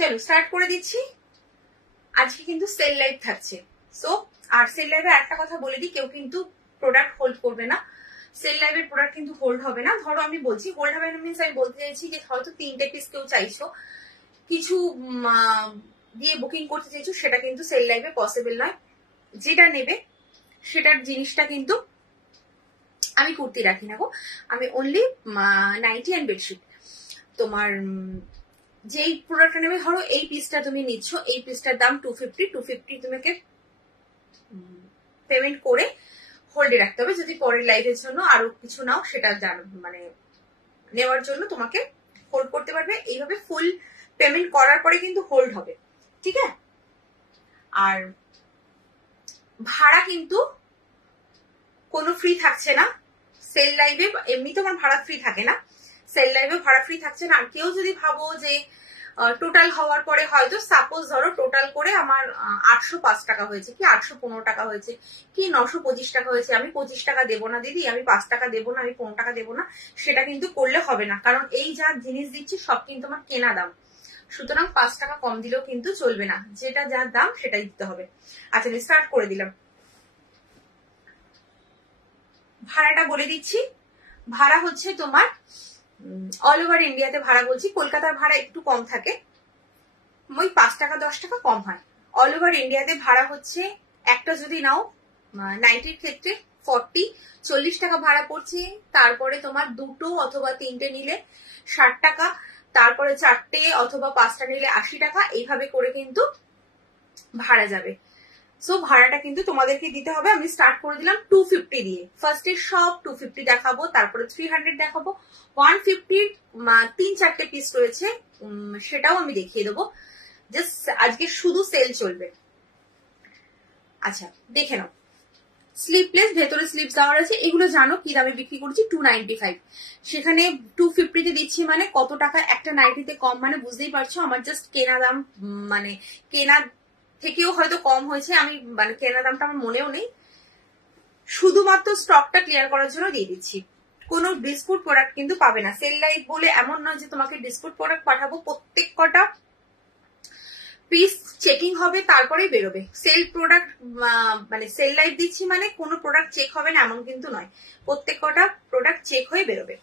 চলো স্টার্ট করে দিচ্ছি। আজকে কিন্তু সেল লাইভ থাকছে। সো আর সেল লাইভে একটা কথা বলে দিই, কেউ কিন্তু প্রোডাক্ট হোল্ড করবে না। সেল লাইভের প্রোডাক্ট কিন্তু হোল্ড হবে না। ধরো আমি বলছি হোল্ড হবে না মিনস আমি বলতে চাইছি যে হয়তো 3টে পিস কেউ চাইছো, কিছু দিয়ে বুকিং করতে চাইছো, সেটা কিন্তু সেল লাইভে পসিবল নয়। যেটা নেবে সেটার জিনিসটা কিন্তু আমি কুর্তি রাখি না গো, আমি অনলি নাইটি অ্যান্ড বেডশিট। তোমার যেই প্রোডাক্টটা নেবে, ধরো এই পিসটা তুমি নিচ্ছ, এই পিসটার দাম 250 তোমাকে পেমেন্ট করে হোল্ডে রাখতে হবে। যদি পরের লাইভের জন্য আরো কিছু নাও, সেটা মানে নেওয়ার জন্য তোমাকে হোল্ড করতে পারবে। এইভাবে ফুল পেমেন্ট করার পরে কিন্তু হোল্ড হবে, ঠিক আছে? আর ভাড়া কিন্তু কোনো ফ্রি থাকছে না সেল লাইভে। এমনি তোমার ভাড়া ফ্রি থাকে না, সেল লাইভে ভাড়া ফ্রি থাকছে না। আর কেউ যদি ভাবো যে টোটাল হওয়ার পরে হয়তো সাপোজ ধরো টোটাল করে আমার 805 টাকা হয়েছে, কি 815 টাকা হয়েছে, কি 925 টাকা হয়েছে, আমি 25 টাকা দেবো না দিদি, আমি 5 টাকা দেবো না, আমি 15 টাকা দেবো না, সেটা কিন্তু করলে হবে না। কারণ এই যা জিনিস দিচ্ছি সব কিন্তু আমার কেনা দাম, সুতরাং 5 টাকা কম দিলেও কিন্তু চলবে না, যেটা যার দাম সেটাই দিতে হবে। আচ্ছা স্টার্ট করে দিলাম। ভাড়াটা বলে দিচ্ছি। ভাড়া হচ্ছে তোমার অল ওভার ইন্ডিয়াতে ভাড়া বলছি, কলকাতার ভাড়া একটু কম থাকে, ওই 5 টাকা 10 টাকা কম হয়। অল ওভার ইন্ডিয়াতে ভাড়া হচ্ছে, একটা যদি নাও নাইটির ক্ষেত্রে 40 টাকা ভাড়া পড়ছে। তারপরে তোমার 2টো অথবা 3টে নিলে 60 টাকা, তারপরে 4টে অথবা 5টা নিলে 80 টাকা, এইভাবে করে কিন্তু ভাড়া যাবে। সো ভাড়াটা কিন্তু তোমাদেরকে দিতে হবে। আমি স্টার্ট করে দিলাম 250 দিয়ে। ফার্স্টে সব 250 দেখাবো, তারপরে 300 দেখাবো, 150 3-4টে পিস রয়েছে, সেটাও আমি দেখিয়ে দেবো। জাস্ট আজকে শুধু সেল চলবে। আচ্ছা দেখে নাও, স্লিপলেস ভেতরে স্লিপস দেওয়ার আছে। এগুলো জানো কি দামে বিক্রি করছি? 295। সেখানে 250 দিচ্ছি, মানে কত টাকা একটা নাইটিতে কম, মানে বুঝতেই পারছো। আমার জাস্ট কেনা দাম, মানে কেনা থেকেও হয়তো কম হয়েছে, আমি মানে কেনা দামটা আমার মনেও নেই, শুধুমাত্র স্টকটা ক্লিয়ার করার জন্য দিয়ে দিচ্ছি। কোনো ডিসপুট প্রোডাক্ট কিন্তু পাবে না। সেল লাইভ বলে এমন নয় যে তোমাকে ডিসপুট প্রোডাক্ট পাঠাবো, প্রত্যেক কটা পিস চেকিং হবে তারপরেই বেরোবে। সেল প্রোডাক্ট মানে সেল লাইভ দিচ্ছি মানে কোনো প্রোডাক্ট চেক হবে না এমন কিন্তু নয়, প্রত্যেক কটা প্রোডাক্ট চেক হয়ে বেরোবে।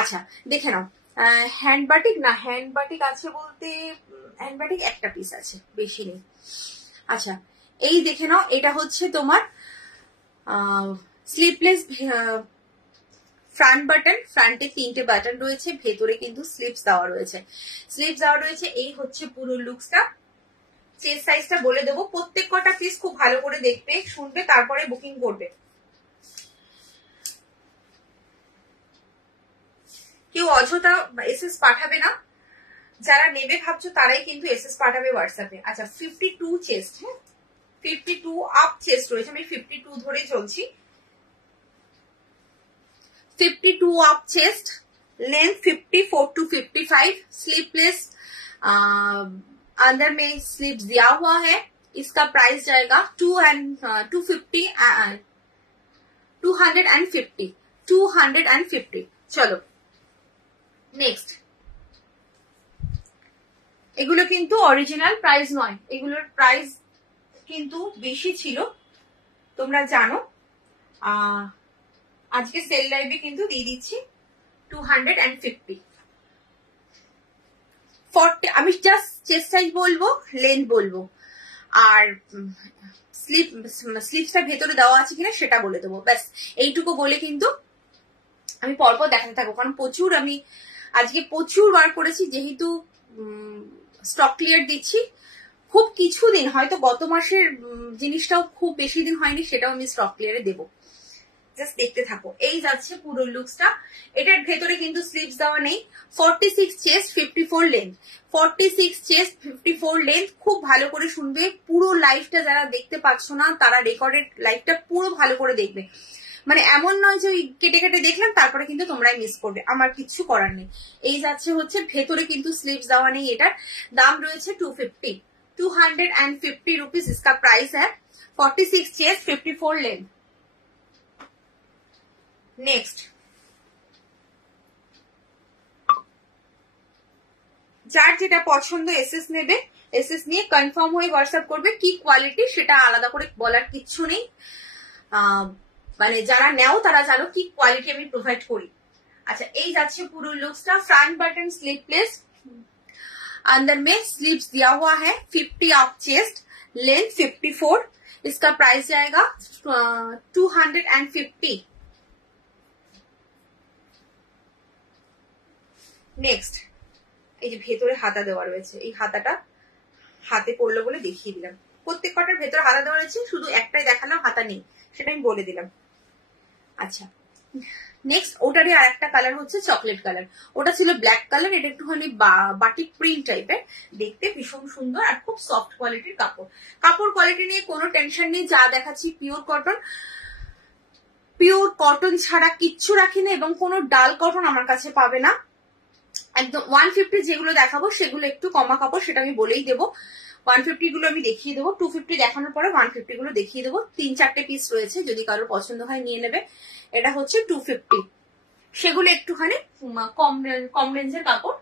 আচ্ছা দেখে নাও, হ্যান্ড বাটিক না, হ্যান্ড বাটিক আছে বলতে হ্যান্ড বাটিক একটা পিস আছে, বেশি নেই। আচ্ছা এই দেখে নাও, এটা হচ্ছে তোমার স্লিপলেস ফ্রন্ট বাটন, ফ্রন্টে 3টে বাটন রয়েছে, ভেতরে কিন্তু স্লিপস দেওয়া রয়েছে, স্লিপস দেওয়া রয়েছে। এই হচ্ছে পুরো লুকসটা। চেস্ট সাইজটা বলে দেবো, প্রত্যেক কটা পিস খুব ভালো করে দেখবে, শুনবে, তারপরে বুকিং করবে। কেউ অযথা এসএস পাঠাবে না, যারা নেবে ভাবছো তারাই কিন্তু এসএস পাঠাবে হোয়াটসঅ্যাপে। আচ্ছা 52 চেস্ট, হ্যাঁ 52 আপ চেস্ট রয়েছে, আমি 52 ধরে চলছি। 52 up chest, length 54 to 55, sleepless अंदर में स्लीव्स दिया हुआ है। इसका प्राइस जाएगा 250। चलो नेक्स्ट, এগুলো কিন্তু অরিজিনাল প্রাইস নয়, এগুলোর প্রাইস কিন্তু বেশি ছিল, তোমরা জানো। আজকে সেল লাইভে কিন্তু দিয়ে দিচ্ছি 250। 40 আমি জাস্ট চেস্ট সাইজ বলবো, লেন্থ বলবো, আর স্লিপসটা ভেতরে দেওয়া আছে কিনা সেটা বলে দেবো, ব্যাস এইটুকু বলে কিন্তু আমি পরপর দেখাতে থাকবো। কারণ প্রচুর আমি আজকে প্রচুর বার করেছি, যেহেতু স্টক ক্লিয়ার দিচ্ছি। খুব কিছুদিন, হয়তো গত মাসের জিনিসটাও খুব বেশি দিন হয়নি, সেটাও আমি স্টক ক্লিয়ারে দেবো, জাস্ট দেখতে থাকো। এই যাচ্ছে পুরো লুকসটা। এটার ভেতরে কিন্তু স্লিভস দেওয়া নেই। 46 চেস্ট, 54 লেন্থ, 46 চেস্ট, 54 লেন্থ। খুব ভালো করে শুনবে, পুরো লাইভটা যারা দেখতে পাচ্ছ না তারা রেকর্ডেড লাইভটা পুরো ভালো করে দেখবে। মানে এমন নয় যে ওই কেটে কেটে দেখলাম তারপরে কিন্তু তোমরাই মিস করবে, আমার কিচ্ছু করার নেই। এই যাচ্ছে হচ্ছে, ভেতরে কিন্তু স্লিভস দেওয়া নেই। এটার দাম রয়েছে 250 रुपीज इसका प्राइस है। 46 चेस्ट, 54 लेंथ। नेक्स्ट যার যেটা পছন্দ এসএস নেবে, এসএস নিয়ে কনফার্ম হয়ে হোয়াটসঅ্যাপ করবে। কি কোয়ালিটি সেটা আলাদা করে বলার কিচ্ছু নেই, মানে যারা নেও তারা জানো কি কোয়ালিটি আমি প্রোভাইড করি। अच्छा এই যাচ্ছে পুরো লুকসটা, फ्रंट बटन स्लीवलेस, अंदर में स्लीव्स दिया हुआ है, 50 ऑफ चेस्ट, लेंथ 54, इसका प्राइस जाएगा 250। নেক্সট এই যে ভেতরে হাতা দেওয়া রয়েছে, এই হাতাটা হাতে পড়লো বলে দেখিয়ে দিলাম। প্রত্যেক কটার ভেতরে হাতা দেওয়া রয়েছে, শুধু একটাই দেখালাম হাতা নেই, সেটা আমি বলে দিলাম। আচ্ছা নেক্সট ওটারই আর একটা কালার হচ্ছে চকলেট কালার, ওটা ছিল ব্ল্যাক কালার, এটা একটুখানি বাটিক প্রিন্ট টাইপের, দেখতে ভীষণ সুন্দর আর খুব সফট কোয়ালিটির কাপড়। কাপড় কোয়ালিটি নিয়ে কোনো টেনশন নেই, যা দেখাচ্ছি পিওর কটন, পিওর কটন ছাড়া কিচ্ছু রাখি না, এবং কোনো ডাল কটন আমার কাছে পাবে না। একদম 150 যেগুলো দেখাবো সেগুলো একটু কমা কাপড়, সেটা আমি বলেই দেবো। 150 গুলো আমি দেখিয়ে দেবো, 250 দেখানোর পরে 150 গুলো দেখিয়ে দেবো। 3-4টে পিস রয়েছে, যদি কারোর পছন্দ হয় নিয়ে নেবে। এটা হচ্ছে 250, সেগুলো একটুখানি কম রেঞ্জের কাপড়,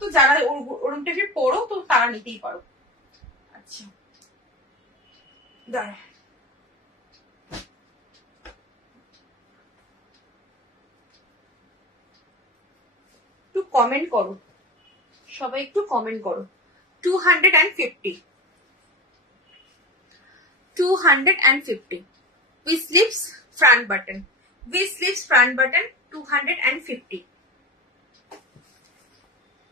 তো যারা ওরম টাইপের পরো তো তারা নিতেই পারো। আচ্ছা দাঁড়া, একটু কমেন্ট করো সবাই, একটু কমেন্ট করো। 250 with sleeves front button, with sleeves front button 250,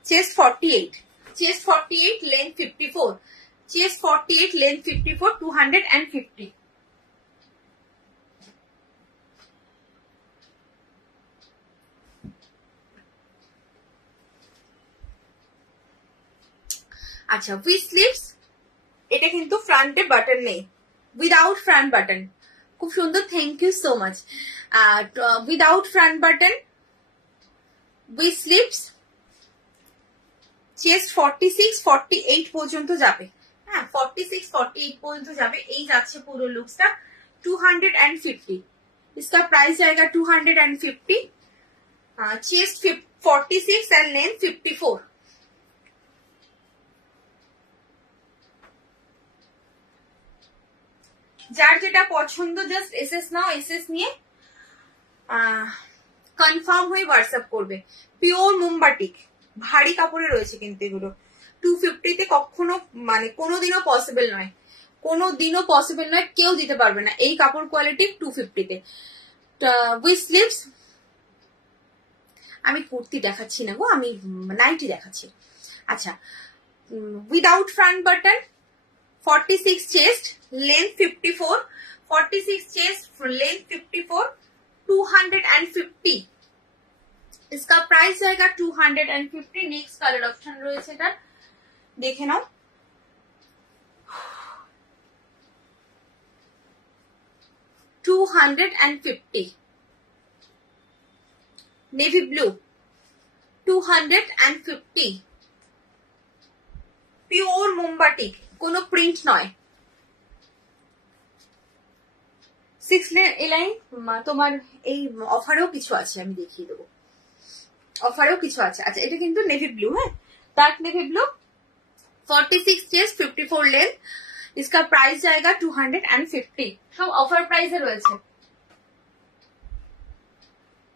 chest 48, chest 48, length 54, chest 48, length 54, 250। আচ্ছা উইথ স্লিভস, এটা কিন্তু ফ্রন্টে বাটন নেই, উইদাউট ফ্রন্ট বাটন, খুব সুন্দর, thank you so much. Without front button, with sleeves, chest 46-48 পর্যন্ত যাবে, হ্যাঁ 46-48 পর্যন্ত যাবে। এই যাচ্ছে পুরো লুকসটা 250, इसका प्राइस जाएगा 250, चेस्ट 46 एंड लेंथ 54। যার যেটা পছন্দ জাস্ট এসএস নাও, এসএস নিয়ে কনফার্ম হয়ে হোয়াটসঅ্যাপ করবে। পিওর মোমবাটিক, ভারী কাপড়ে রয়েছে কিন্তু এগুলো। 250-তে কখনো মানে কোনোদিনও পসিবল নয়, কোনোদিনও পসিবল নয়, কেউ দিতে পারবে না এই কাপড় কোয়ালিটি 250-তে। উইথ স্লিভস, আমি কুর্তি দেখাচ্ছি না গো, আমি নাইটি দেখাচ্ছি। আচ্ছা without front button, 46 chest, length 54, 46 chest, length 54, 250, इसका प्राइस जाएगा 250। नेक्स्ट कलर ऑप्शन রয়েছে এটা দেখে নাও, $250, नेवी ब्लू 250, পিওর মোমবাটিক, কোনো প্রিন্ট নয়। 6 লাইন তোমার এই অফারেও কিছু আছে, আমি দেখিয়ে দেবো, অফারেও কিছু আছে। আচ্ছা এটা কিন্তু নেভি ব্লু, হ্যাঁ dark navy blue, 46 chest, 54 length, इसका प्राइस जाएगा 250। সব অফার প্রাইসে রয়েছে,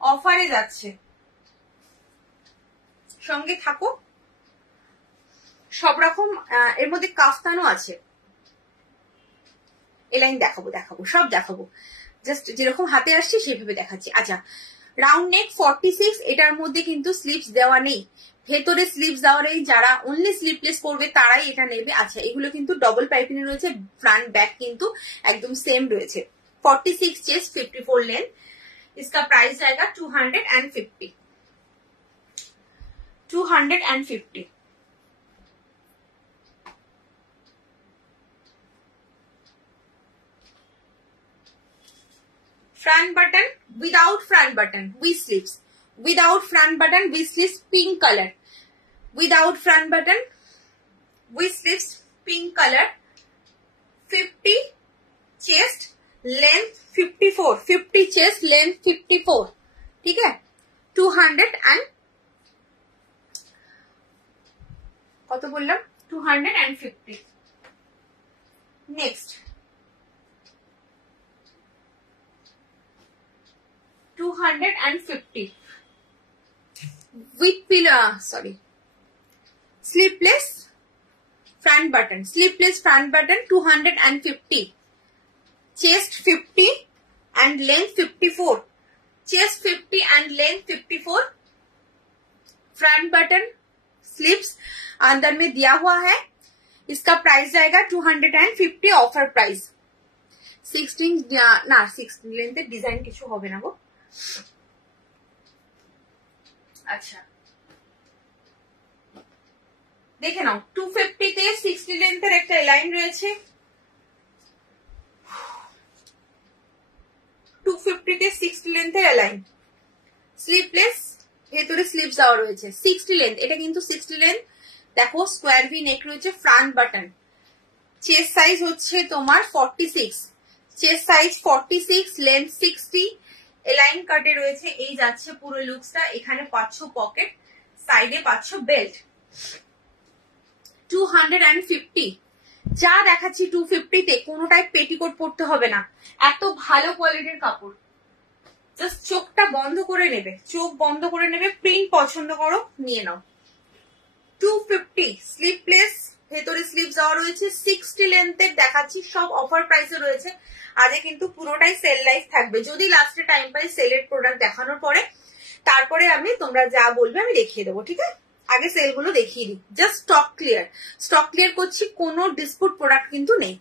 অফারে যাচ্ছে, সঙ্গে থাকো। সব রকম এর মধ্যে কাফতানও আছে, এই লাইন দেখাবো সব দেখাবো, জাস্ট যেরকম হাতে আসছে সেইভাবে দেখাচ্ছি। আচ্ছা রাউন্ড নেক 46, এটার মধ্যে কিন্তু স্লিভস দেওয়া নেই, ভেতরে স্লিভস দেওয়া নেই, যারা অনলি স্লিভলেস করবে তারাই এটা নেবে। আচ্ছা এগুলো কিন্তু ডবল পাইপিং রয়েছে, ফ্রন্ট ব্যাক কিন্তু একদম সেম রয়েছে। 46 चेस्ट, 54 लेंथ, इसका प्राइस जाएगा 250, 250। Front button, without front button, with sleeves, without front button, with sleeves, pink color, without front button, with sleeves, pink color, 50 chest, length 54, 50 chest, length 54, ठीक है 250। কত বললাম 250। Next 250 with pillow, sorry, sleeveless front button, sleeveless front button 250, chest 50 and length 54, chest 50 and length 54, front button sleeves अंदर में दिया हुआ है। इसका प्राइस जाएगा 250 ऑफर प्राइस। 16 ना 16 लेंथ डिजाइन কিছু হবে না গো। আচ্ছা দেখে নাও 250 তে 60 লেন্থের একটা লাইন রয়েছে, 250 তে 60 লেন্থের লাইন, স্লিভলেস, ভেতরে স্লিভস দেওয়া রয়েছে, 60 লেন্থ, এটা কিন্তু 60 লেন্থ। দেখো স্কোয়ার ভি নেক রয়েছে, ফ্রন্ট বাটন, চেস্ট সাইজ হচ্ছে তোমার 46, চেস্ট সাইজ 46, লেন্থ 60, এলাইন কাটে রয়েছে। এই যাচ্ছে পুরো লুকসটা। এখানে পাচ্ছ পকেট, সাইডে পাচ্ছ বেল্ট। 250 যা দেখাচ্ছি 250 তে কোনোটাই পেটিকোট পরতে হবে না, এত ভালো কোয়ালিটির কাপড়। জাস্ট চোখটা বন্ধ করে নেবে, চোখ বন্ধ করে নেবে, প্রিন্ট পছন্দ করো নিয়ে নাও। 250 স্লিভলেস, ভেতরে স্লিভ দেওয়া রয়েছে, 60 লেন্থের দেখাচ্ছি, সব অফার প্রাইসে রয়েছে। আজকে কিন্তু পুরোটাই সেল লাইফ থাকবে, যদি লাস্টে টাইম পাই সেলের প্রোডাক্ট দেখানোর পরে তারপরে আমি তোমরা যা বলবে আমি দেখিয়ে দেবো, ঠিক আছে? আগে সেলগুলো দেখিয়ে দিই, just stock clear, stock clear করছি, কোনো ডিসপুট প্রোডাক্ট কিন্তু নেই।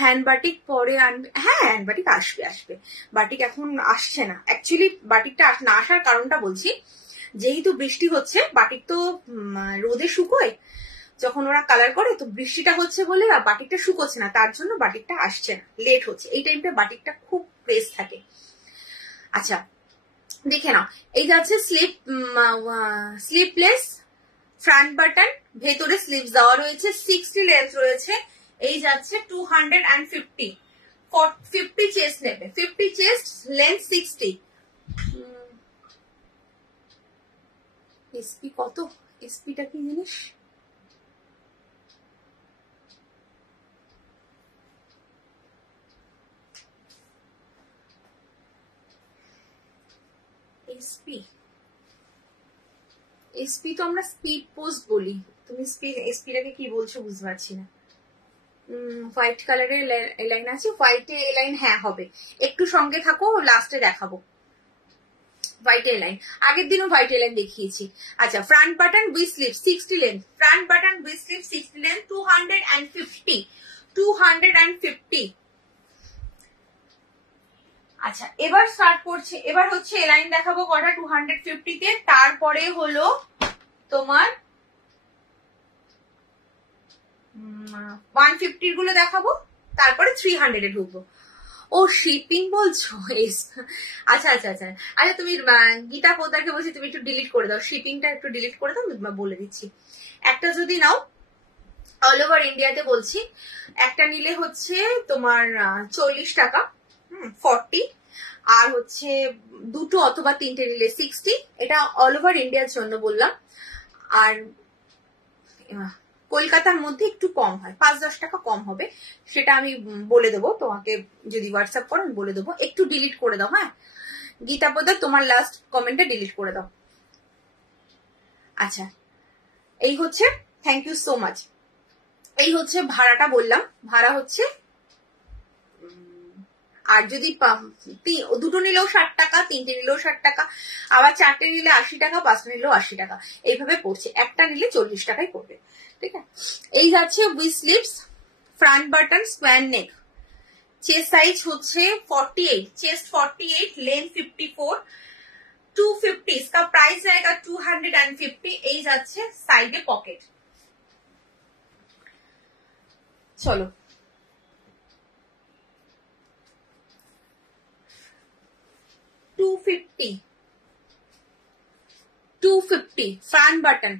হ্যান্ড বাটিক পরে আনবে, হ্যাঁ হ্যান্ড বাটিক আসবে, আসবে, বাটিক এখন আসছে না। অ্যাকচুয়ালি বাটিকটা না আসার কারণটা বলছি, যেহেতু বৃষ্টি হচ্ছে, বাটিক তো রোদে শুকোয়, যখন ওরা কালার করে, তো বৃষ্টিটা হচ্ছে বলে বাটিকটা শুকোচ্ছে না, তার জন্য বাটিকটা আসছে না, লেট হচ্ছে। এই টাইমটা বাটিকটা খুব প্রেস থাকে। আচ্ছা দেখে নাও, এই যাচ্ছে স্লিভলেস ফ্রন্ট বাটন, ভেতরে স্লিভস দেওয়া রয়েছে, 60 লেন্থ রয়েছে। এই যাচ্ছে 250, 50 চেস্ট নেবে, 50 চেস্ট, লেন্থ 60। এসপি কত? এসপিটা কি জিনিস? এসপি, এসপি তো আমরা স্পিড পোস্ট বলি, তুমি এসপিটাকে কি বলছো বুঝতে পারছি না। হোয়াইট কালারের লাইন আছে, হোয়াইটে লাইন, হ্যাঁ হবে, একটু সঙ্গে থাকো, লাস্টে দেখাবো হোয়াইট লাইন। আগের দিনও হোয়াইট লাইন দেখিয়েছি। আচ্ছা front button with sleeve 60 length, front button with sleeve 60 length 250, 250। আচ্ছা এবার স্টার্ট করছে, এবার হচ্ছে এ লাইন দেখাবো কটা 250 তে, তারপরে হলো তোমার 150 গুলো দেখাবো, তারপরে 300 এ ঢুকবো। ও শিপিং বলছো? আচ্ছা আচ্ছা আচ্ছা আচ্ছা, তুমি গীতা পোদ্দারকে বলছি তুমি একটু ডিলিট করে দাও, শিপিংটা একটু ডিলিট করে দাও, বলে দিচ্ছি। একটা যদি নাও অল ওভার ইন্ডিয়াতে বলছি, একটা নিলে হচ্ছে তোমার 40 টাকা, 40, আর হচ্ছে দুটো অথবা তিনটে নিলে 60, এটা অল ওভার ইন্ডিয়ার জন্য বললাম। আর কলকাতার মধ্যে একটু কম হয়, 5-10 টাকা কম হবে, সেটা আমি বলে দেবো তোমাকে, যদি হোয়াটসঅ্যাপ করো আমি বলে দেবো। একটু ডিলিট করে দাও, হ্যাঁ গীতা পোদ্দার, তোমার লাস্ট কমেন্টটা ডিলিট করে দাও। আচ্ছা এই হচ্ছে, থ্যাংক ইউ সো মাচ। এই হচ্ছে ভাড়াটা বললাম, ভাড়া হচ্ছে, আর যদি দুটো নিলেও 60 টাকা, তিনটে নিলেও 60 টাকা, আবার চারটে নিলে 80 টাকা, পাঁচটা নিলেও 80 টাকা, এইভাবে পড়ছে। একটা নিলে 40 টাকাই পড়বে, ঠিক আছে? এই যাচ্ছে with sleeves, front button, square neck, chest size হচ্ছে 48, চেস্ট 48, लेंथ 54, 250, इसका प्राइस आएगा 250। এই যাচ্ছে সাইডে পকেট। চলো $250 ফ্রন্ট বাটন,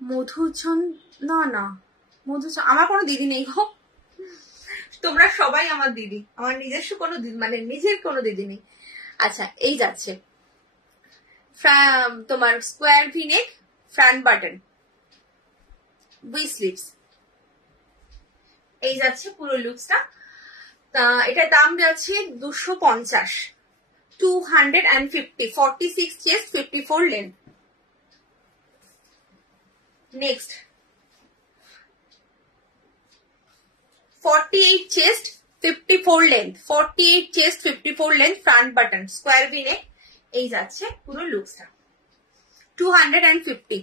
মধুচন, না না মধুচন আমার কোনো দিদি নেই গো, তোমরা সবাই আমার দিদি, আমার নিজস্ব কোনো দিদি, মানে নিজের কোনো দিদি নেই। আচ্ছা এই যাচ্ছে তোমার স্কোয়ার ভি নেক, ফ্রন্ট বাটন, ভি স্লিভস, এই যাচ্ছে পুরো লুকসটা। তা এটা দাম যাচ্ছে 250, 250, 46 chest, 54 length. Next 48 chest, 54 length, 48 chest, 54 length, front button, square V নেক, এই যাচ্ছে পুরো লুকসটা। 250,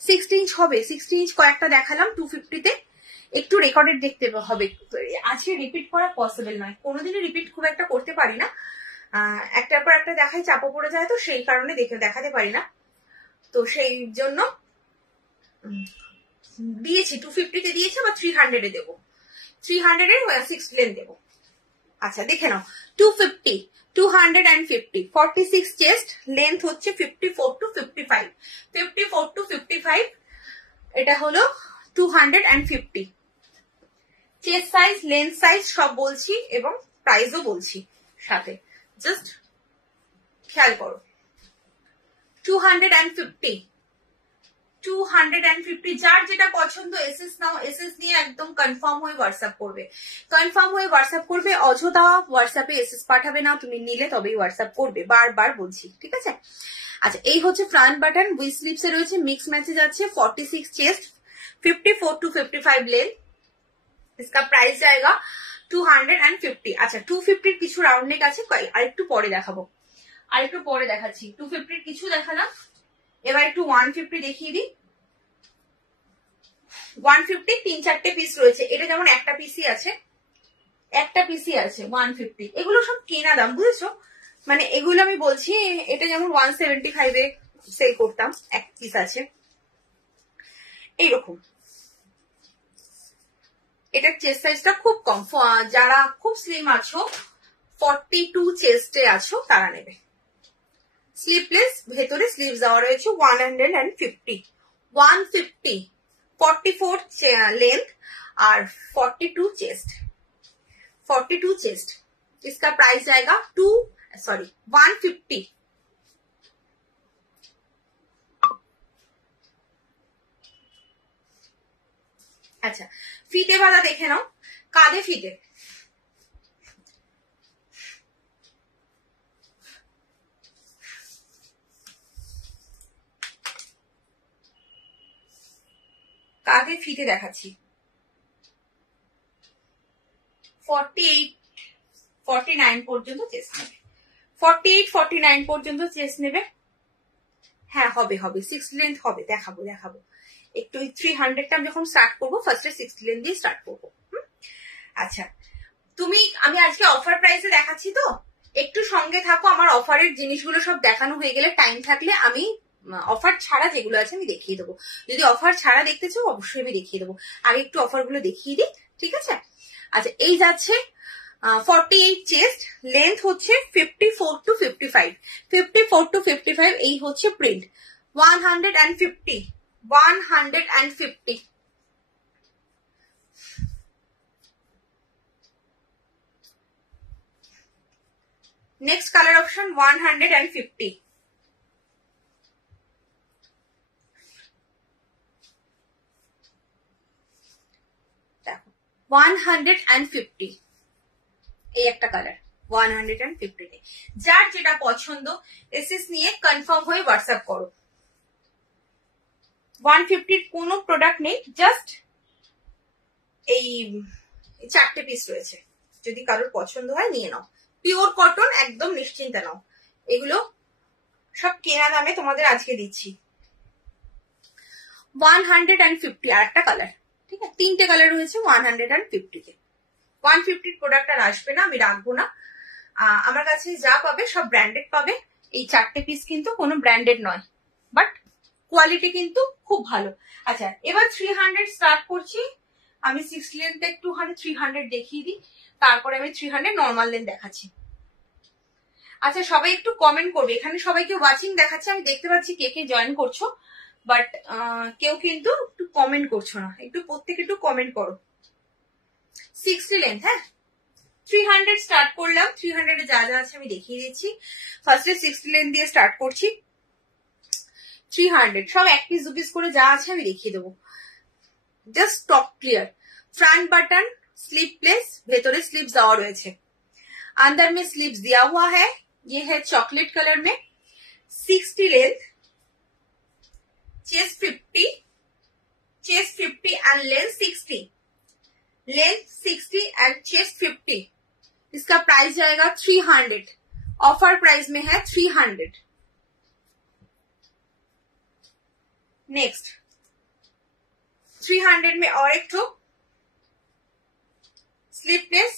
60 ইঞ্চ হবে, 60 ইঞ্চ কয়েকটা দেখালাম 250-তে। একটু রেকর্ডেড দেখতে হবে, আজকে রিপিট করা পসিবল নয়, কোনোদিনই রিপিট খুব একটা করতে পারি না, একটার পর একটা দেখাই চাপা পড়ে যায়, তো সেই কারণে দেখাতে পারি না, তো সেই জন্য দিয়েছি 250-তে দিয়েছি, বা 300-এ দেবো, 300-এর 6 লেন্থ দেবো। আচ্ছা দেখে নাও, 250, 250, 46 চেস্ট, লেন্থ হচ্ছে 54 to 55, 54 to 55, এটা হলো 250। চেস্ট সাইজ, লেন্থ সাইজ সব বলছি এবং প্রাইসও বলছি সাথে, জাস্ট খেয়াল করো। 250, 250, যার যেটা পছন্দ এসএস নাও, এসএস নিয়ে একদম কনফার্ম হয়ে হোয়াটসঅ্যাপ করবে, কনফার্ম হয়ে হোয়াটসঅ্যাপ করবে, অযথা হোয়াটসঅ্যাপে এসএস পাঠাবে না, তুমি নিলে তবেই হোয়াটসঅ্যাপ করবে, বারবার বলছি, ঠিক আছে। আচ্ছা এই হচ্ছে ফ্রন্ট বাটন, উই স্লিভস এ রয়েছে, মিক্স ম্যাচে যাচ্ছে, 46 চেস্ট, 54 to 55 लेंथ, इसका प्राइस जाएगा 250। আচ্ছা 250 কিছু রাউন্ড নেক আছে, আরেকটু পরে দেখাবো, আরেকটু পরে দেখাচ্ছি। 250 কিছু দেখালাম, এবার একটু 150 দেখিয়ে দিই। 150 3-4টে পিস রয়েছে, এটা যেমন একটা পিসই আছে, একটা পিসই আছে 150, এগুলো সব কেনা দাম, বুঝেছো, মানে এগুলো আমি বলছি, এটা যেমন 175-এ সেল করতাম, এক পিস আছে এইরকম। এটার চেস্ট সাইজটা খুব কম, যারা খুব স্লিম আছো, 42 চেস্টে আছো তারা নেবে। স্লিভলেস, ভেতরে স্লিভস দেওয়া রয়েছে, 150, 150, 44 लेंथ और 42 चेस्ट, 42 चेस्ट, इसका प्राइस जाएगा 150। अच्छा ফিতে वाला देखे नाओ, कादे ফিতে, কাঁধে ফিতে দেখাচ্ছি, 48, 49 পর্যন্ত চেস্ট নেবে, 48, 49 পর্যন্ত চেস্ট নেবে। হ্যাঁ হবে হবে, 6 লেন্থ হবে, দেখাবো দেখাবো একটু। 300টা যখন স্টার্ট করবো, ফার্স্টে 6 লেন্থ দিয়ে স্টার্ট করবো। আচ্ছা আমি আজকে অফার প্রাইসে দেখাচ্ছি, তো একটু সঙ্গে থাকো, আমার অফারের জিনিসগুলো সব দেখানো হয়ে গেলে, টাইম থাকলে আমি অফার ছাড়া যেগুলো আছে আমি দেখিয়ে দেবো, যদি অফার ছাড়া দেখতে চাও অবশ্যই আমি দেখিয়ে দেবো, আগে একটু অফার গুলো দেখিয়ে দিই, ঠিক আছে। আচ্ছা এই যাচ্ছে 48 চেস্ট, লেন্থ হচ্ছে 54 to 55, 54 to 55, এই হচ্ছে প্রিন্ট, 150, 150। नेक्स्ट कलर ऑप्शन 150, देखो 150, এই একটা কালার 150 এ, যার যেটা পছন্দ এসএস নিয়ে কনফার্ম হয়ে হোয়াটসঅ্যাপ করো। 150 কোনো প্রোডাক্ট নেই, জাস্ট এই 4টে পিস রয়েছে, যদি কারোর পছন্দ হয় নিয়ে নাও, পিওর কটন, একদম নিশ্চিন্তে নাও, এগুলো সব কেনা দামে তোমাদের আজকে দিচ্ছি। 150 আর একটা কালার, ঠিক আছে, 3টে কালার রয়েছে 150-তে। 150 প্রোডাক্ট আর আসবে না, আমি রাখবো না, আমার কাছে যা পাবে সব ব্র্যান্ডেড পাবে। এই 4টে পিস কিন্তু কোনো ব্র্যান্ডেড নয়, বাট কোয়ালিটি কিন্তু খুব ভালো। আচ্ছা এবার 300 স্টার্ট করছি, আমি 6 লেন্থ একটু 300 দেখিয়ে দিই, তারপরে আমি 300 নর্মাল লেন্থ দেখাচ্ছি। আচ্ছা সবাই একটু কমেন্ট করবে, এখানে সবাইকে ওয়াচিং দেখাচ্ছে, আমি দেখতে পাচ্ছি কে কে জয়েন করছো, বাট কেউ কিন্তু একটু কমেন্ট করছো না, একটু প্রত্যেকে একটু কমেন্ট করো। 60 লেন্থ, হ্যাঁ 300 স্টার্ট করলাম, 300 এ যা যা আছে আমি দেখিয়ে দিচ্ছি। ফার্স্টে 60 লেন্থ দিয়ে স্টার্ট করছি, 300 সব 1 পিস 2 পিস করে যা আছে আমি দেখিয়ে দেবো। Just top clear, front button sleeveless, ভেতরে স্লিভস দেওয়া রয়েছে, अंदर में स्लीव्स दिया हुआ है, ये है चॉकलेट कलर में, 60 length, chest 50 and length 60, length 60 and chest 50। इसका प्राइस जाएगा 300, ऑफर प्राइस में है 300। नेक्स्ट 300 में और एक ठो sleeveless,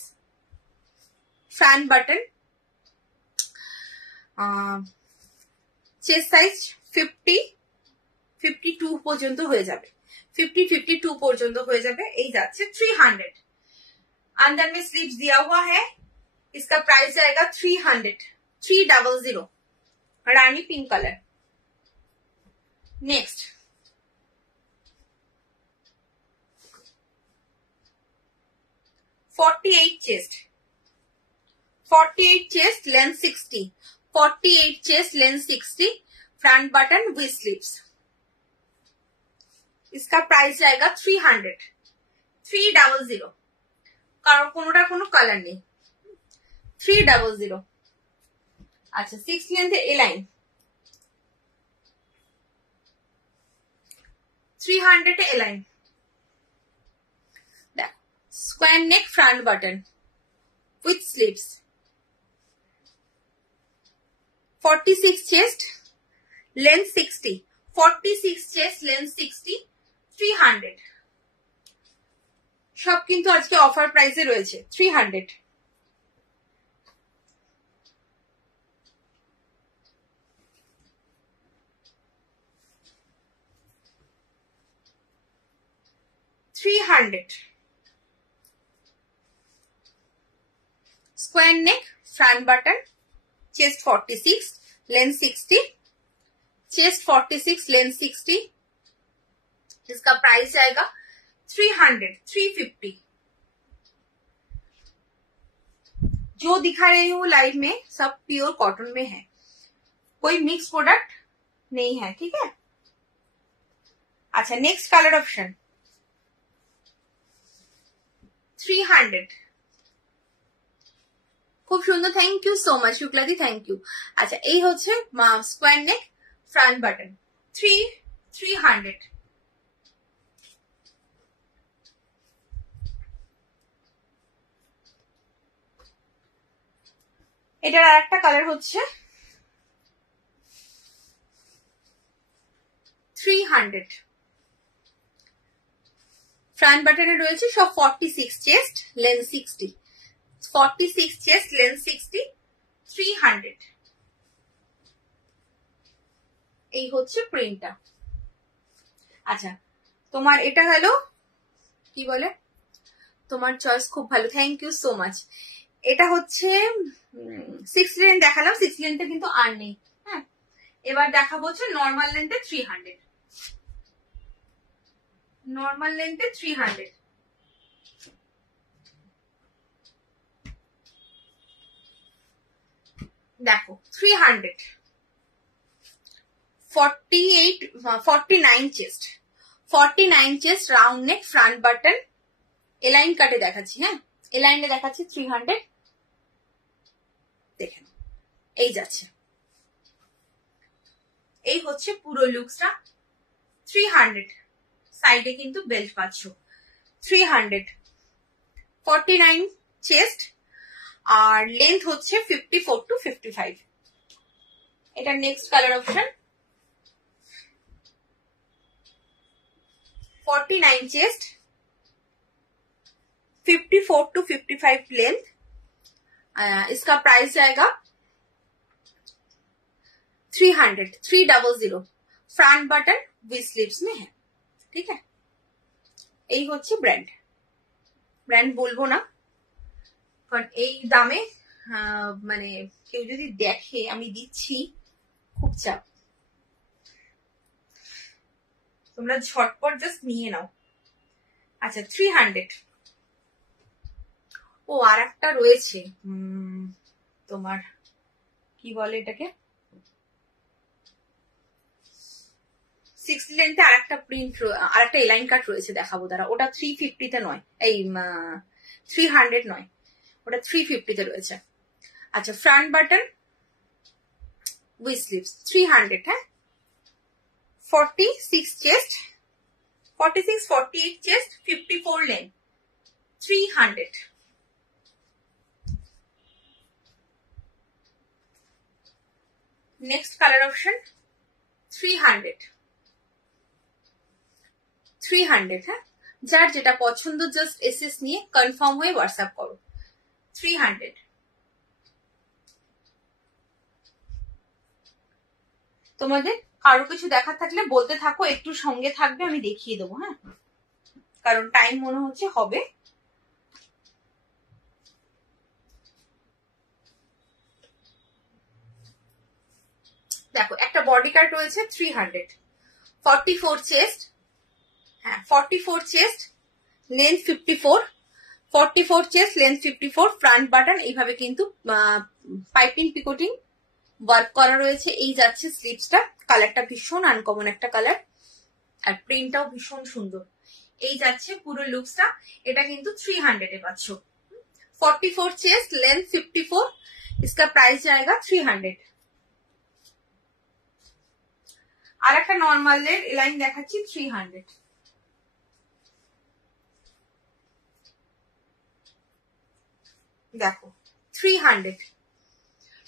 front button, chest size 50-52 পর্যন্ত হয়ে যাবে, 50-52 পর্যন্ত হয়ে যাবে। এই যাচ্ছে 300, अंदर में स्लीव्स दिया हुआ है, इसका प्राइस जाएगा 300, 300, rani pink colour. Next 48 chest, 48 chest length 60, 48 chest length 60, front button with sleeves. इसका प्राइस जाएगा 300, 300, কারণ কোনোটা কোনো কালার নেই, 300। আচ্ছা 6 लेंथ ए लाइन, 300 ए लाइन, देखो square neck, front button with sleeves, 46 chest length 60, 46 chest length 60, 300। সব কিন্তু আজকে অফার প্রাইসে রয়েছে 300। स्क्वायर नेक, front button, chest 46 length 60, chest 46 length 60। इसका प्राइस आएगा 300, 350। जो दिखा रही हूँ लाइव में सब प्योर कॉटन में है, कोई मिक्स प्रोडक्ट नहीं है, ठीक है। अच्छा नेक्स्ट कलर ऑप्शन 300, খুব সুন্দর, থ্যাংক ইউ সো মাচ শুক্লাদি, থ্যাংক ইউ। আচ্ছা এই হচ্ছে স্কোয়ার নেক, ফ্রন্ট বাটন, 300। এটার আর একটা কালার হচ্ছে 300, ফ্রন্ট বাটনে রয়েছে সব 46 চেস্ট লেন্থ 60, 46 চেস্ট লেন্থ 60, 300। এই হচ্ছে প্রিন্টটা। আচ্ছা তোমার এটা গেল, কি বলে, তোমার চয়েস খুব ভালো, থ্যাংক ইউ সো মাচ। এটা হচ্ছে 6 লেন্থ দেখালাম, 6 লেন্থে কিন্তু আর নেই। হ্যাঁ এবার দেখাবো হচ্ছে নর্মাল লেন্থে 300, নর্মাল লেন্থে 300। দেখো 300, 49 chest, 49 chest, round neck, front button, align কাটে দেখাচ্ছি। হ্যাঁ এলাইনে দেখাচ্ছি 300, দেখেন এই যাচ্ছে, এই হচ্ছে পুরো লুকসটা 300। সাইডে কিন্তু বেল্ট পাচ্ছ 300, 49 চেস্ট আর লেন্থ হচ্ছে 54 to 55। এটা next colour option 49 chest, 54 to 55 length. इसका प्राइस जाएगा 300, 300। फ्रंट बटन विथ स्लीव्स में है, ठीक है। এই হচ্ছে ব্র্যান্ড, ব্র্যান্ড বলবো না কারণ এই দামে মানে কেউ যদি দেখে আমি দিচ্ছি খুব চাপ, তোমরা ঝটপট জাস্ট নিয়ে নাও। আচ্ছা 300। ও আর একটা রয়েছে তোমার কি বলে এটাকে, 60 লেন্থে আর একটা প্রিন্ট, আর একটা এলাইন কাট রয়েছে, দেখাবো দাঁড়া। ওটা 350-তে নয়, এই 300 নয়, ওটা 350-তে রয়েছে। আচ্ছা, ফ্রন্ট বাটন উইথ স্লিভস 300, হ্যাঁ, 46 chest, 46-48 chest, 54 length, 300। Next colour option 300, হ্যাঁ, যার যেটা পছন্দ জাস্ট এসএস নিয়ে কনফার্ম হয়ে হোয়াটসঅ্যাপ করো। 300। তোমাদের কারো কিছু দেখার থাকলে বলতে থাকো, একটু সঙ্গে থাকবে, আমি দেখিয়ে দেবো, হ্যাঁ, কারণ টাইম মনে হচ্ছে হবে। দেখো, একটা বডি কাট রয়েছে 300, 44 চেস্ট, হ্যাঁ 44 chest, length 54, 44 chest, length 54, front button এইভাবে কিন্তু পাইপিং পিকোটিং ওয়ার্ক করা রয়েছে। এই যাচ্ছে স্লিভসটা, কালারটা ভীষণ আনকমন একটা কালার, আর প্রিন্টটাও ভীষণ সুন্দর। এই যাচ্ছে পুরো লুকসটা, এটা কিন্তু 300-এ পাচ্ছ। 44 চেস্ট, लेंथ 54, इसका प्राइस जाएगा 300। আর একটা নর্মাল লাইন দেখাচ্ছি 300। দেখো 300,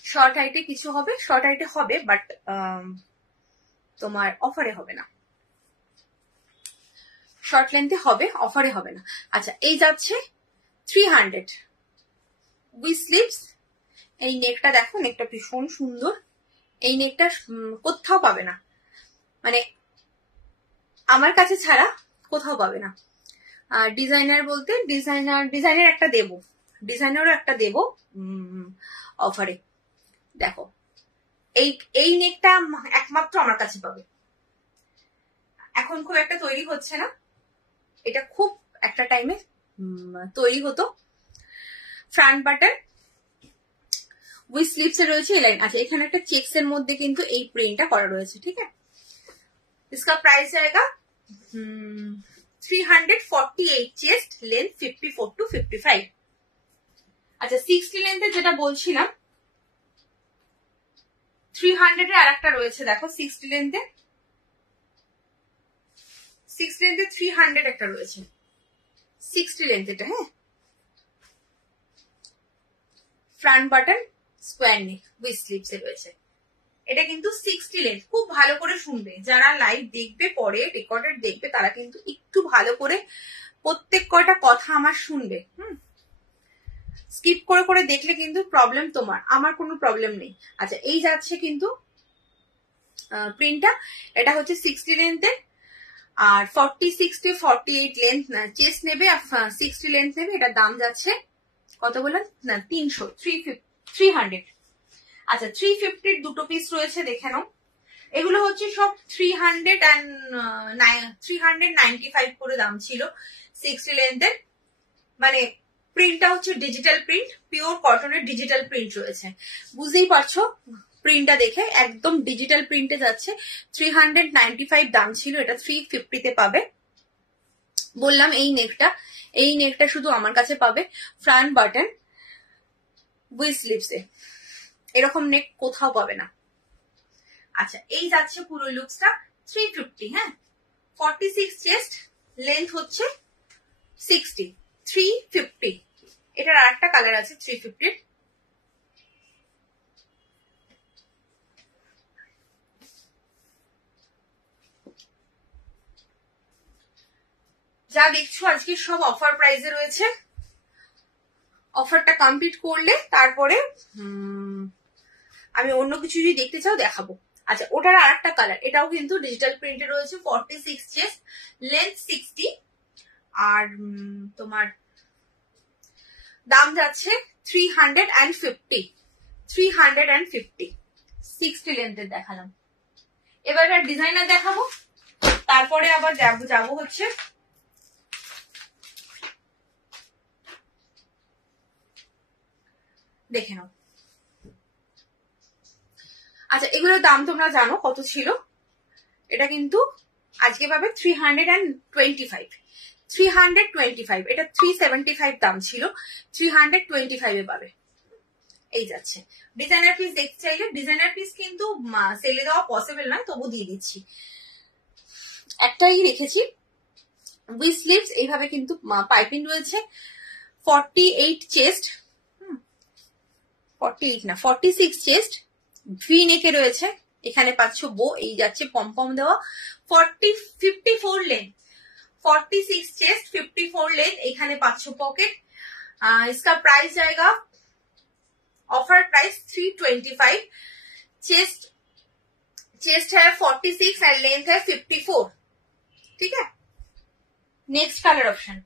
শর্ট হাইটে কিছু হবে, শর্ট হাইটে হবে, বাট তোমার অফারে হবে না, শর্ট লেন্থে হবে, অফারে হবে না। আচ্ছা, এই যাচ্ছে 300 উইথ স্লিভস। এই নেকটা দেখো, নেকটা ভীষণ সুন্দর, এই নেকটা কোথাও পাবে না, মানে আমার কাছে ছাড়া কোথাও পাবে না। আর ডিজাইনার বলতে ডিজাইনার একটা দেবো, ডিজাইনারও একটা দেবো অফারে। দেখো, এই নেকটা একমাত্র আমার কাছে পাবে, এখন খুব একটা তৈরি হচ্ছে না, এটা খুব একটা টাইমে তৈরি হতো। ফ্রন্ট বাটন উইথ স্লিভস এ রয়েছে এই লাইন। আচ্ছা, এখানে একটা চেক্স এর মধ্যে কিন্তু এই প্রিন্টটা করা রয়েছে, ঠিক আছে। इसका प्राइस जाएगा 348 চেস্ট, লেন্থ 54 to 55। আচ্ছা, 60 লেন্থে যেটা বলছিলাম 300 এর আরেকটা রয়েছে, দেখো 60 লেন্থে 300 একটা রয়েছে, 60 লেন্থ এটা, হ্যাঁ, front button square neck with sleeves এ রয়েছে। এটা কিন্তু 60 লেন্থ, খুব ভালো করে শুনবে, যারা লাইভ দেখবে পরে রেকর্ডেড দেখবে তারা কিন্তু একটু ভালো করে প্রত্যেক কয়টা কথা আমার শুনবে, স্কিপ করে করে দেখলে কিন্তু প্রবলেম তোমার, আমার কোনো প্রবলেম নেই। আচ্ছা, এই যাচ্ছে কিন্তু প্রিন্টটা, এটা হচ্ছে 60 লেন্থে, আর 46-48 লেন্থ চেস্ট নেবে, আর 60 লেন্থ নেবে। এটা দাম যাচ্ছে কত বললাম না, 300। আচ্ছা, 350 দুটো পিস রয়েছে, দেখে নাও। এগুলো হচ্ছে সব 395 করে দাম ছিল 60 লেন্থের। মানে প্রিন্টটা হচ্ছে ডিজিটাল প্রিন্ট, পিওর কটনের ডিজিটাল প্রিন্ট রয়েছে, বুঝতেই পারছো প্রিন্টটা দেখে একদম ডিজিটাল প্রিন্টে যাচ্ছে। 395 দাম ছিল, এটা 350-তে পাবে। বললাম এই নেকটা শুধু আমার কাছে পাবে। ফ্রন্ট বাটন উইথ স্লিভসে, এরকম নেক কোথাও পাবে না। আচ্ছা, এই যাচ্ছে পুরো লুকসটা 350, হ্যাঁ, 46 চেস্ট, লেন্থ হচ্ছে 60, 350। এটার আর একটা কালার আছে 350। যা দেখছো আজকে সব অফার প্রাইসে রয়েছে, অফারটা কমপ্লিট করলে তারপরে আমি অন্য কিছু যদি দেখতে চাও দেখাবো। আচ্ছা, ওটার আর একটা কালার, এটাও কিন্তু ডিজিটাল প্রিন্টে রয়েছে, 46 চেস্ট, লেন্থ 60, আর তোমার দাম যাচ্ছে 350। 60 লেন্থের দেখালাম, এবার ডিজাইনার দেখাবো, তারপরে আবার যাবো হচ্ছে দেখে নাও। আচ্ছা, এগুলোর দাম তোমরা জানো কত ছিল, এটা কিন্তু আজকে পাবে 325, 325। এটা 375 দাম ছিল, 325 এ পাবে। এই যাচ্ছে। ডিজাইনার পিস দেখতে চাইলে, ডিজাইনার পিস কিন্তু সেলে দেওয়া পসিবল নয়, তবু দিয়ে দিচ্ছি। একটাই রেখেছি উইথ স্লিভস, এইভাবে কিন্তু পাইপিং রয়েছে। 48 চেস্ট, 48 না 46 চেস্ট, ভি নেকে রয়েছে। এখানে পাচ্ছ বো, এই যাচ্ছে পম দেওয়া। 54 লেন্থ, 46 চেস্ট, 54 লেন্থ। এখানে পাচ্ছ পকেট। इसका प्राइस जाएगा, ऑफर प्राइस 325। चेस्ट है 46 एंड लेंथ है 54। ठीक है, नेक्स्ट कलर ऑप्शन।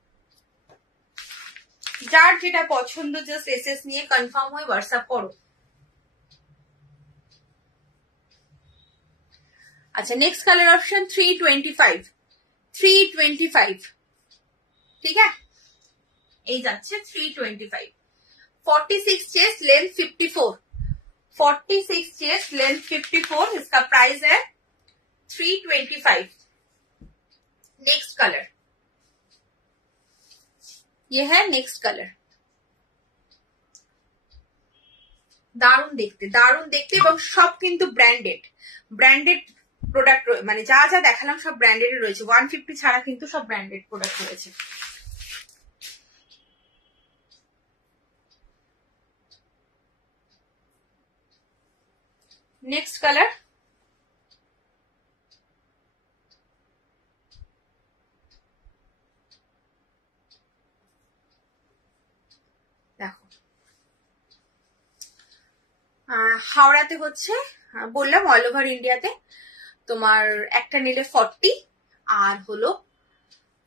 যার যেটা পছন্দ জাস্ট এসএস নিয়ে কনফার্ম হয়ে হোয়াটসঅ্যাপ করো। আচ্ছা, নেক্সট কালার অপশন 325, 325। ঠিক আছে, এই যাচ্ছে 325। 46 चेस्ट लेंथ 54, 46 चेस्ट लेंथ 54। इसका प्राइस है 325। नेक्स्ट कलर, ये है नेक्स्ट कलर। দারুণ দেখতে এবং সব কিন্তু ব্র্যান্ডেড প্রোডাক্ট, মানে যা যা দেখালাম সব ব্র্যান্ডেড রয়েছে। 150 ছাড়া কিন্তু সব ব্র্যান্ডেড প্রোডাক্ট রয়েছে। नेक्स्ट कलर, দেখো হাওড়াতে হচ্ছে, বললাম অল ওভার ইন্ডিয়াতে তোমার একটা নিলে 40, আর হলো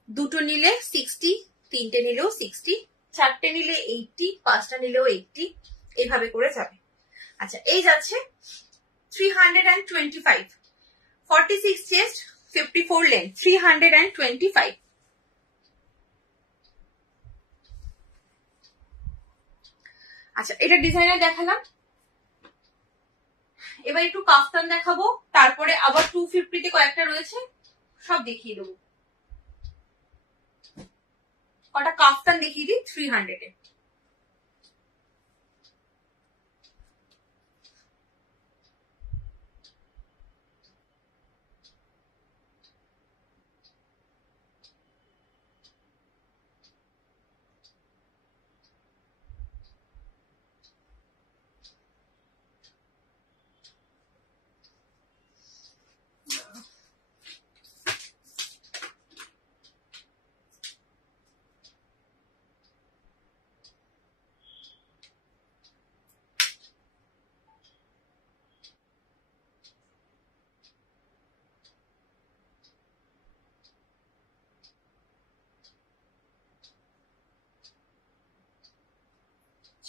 দুটো নিলে 60, তিনটে নিলেও 60, চারটে নিলে 80, পাঁচটা নিলেও 80, এইভাবে করে যাবে। আচ্ছা, এই যাচ্ছে 325, 46 চেস্ট, 54 লেন্থ, 325। আচ্ছা, এটা ডিজাইনার দেখালাম, এবার একটু কাফতান দেখাবো, তারপরে আবার 250 তে কয়েকটা রয়েছে, সব দেখিয়ে দেবো। কটা কাফতান দেখিয়ে দিই 300 এ।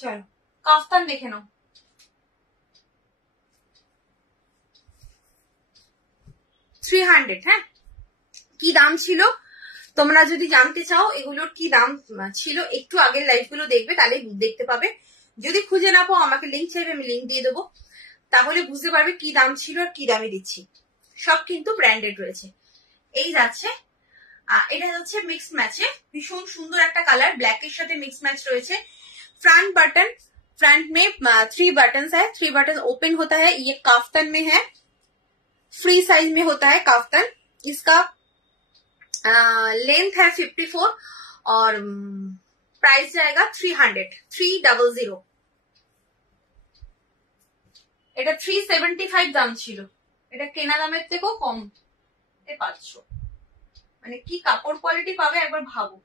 চলো কাফতান দেখে নাও। 300, হ্যাঁ। কি দাম ছিল তোমরা যদি জানতে চাও এগুলোর কি দাম ছিল, একটু আগের লাইভ গুলো দেখবে, তাহলে দেখতে পাবে। যদি খুঁজে না পাও আমাকে লিঙ্ক চাইবে, আমি লিঙ্ক দিয়ে দেবো, তাহলে বুঝতে পারবে কি দাম ছিল আর কি দামে দিচ্ছি। সব কিন্তু ব্র্যান্ডেড রয়েছে। এই যাচ্ছে, এটা হচ্ছে মিক্স ম্যাচে, ভীষণ সুন্দর একটা কালার, ব্ল্যাকের সাথে মিক্স ম্যাচ রয়েছে। फ्रंट बटन, फ्रंट में 3 बटन है, 3 बटन ओपन होता है। ये काफ्तन में है, फ्री साइज में होता है काफ्तन। इसका लेंथ है 54 और प्राइस जाएगा 300, 300। এটা 375 দাম ছিল, এটা কেনা দামের থেকেও কম পাচ্ছ। মানে কি কাপড় কোয়ালিটি পাবে একবার ভাবো।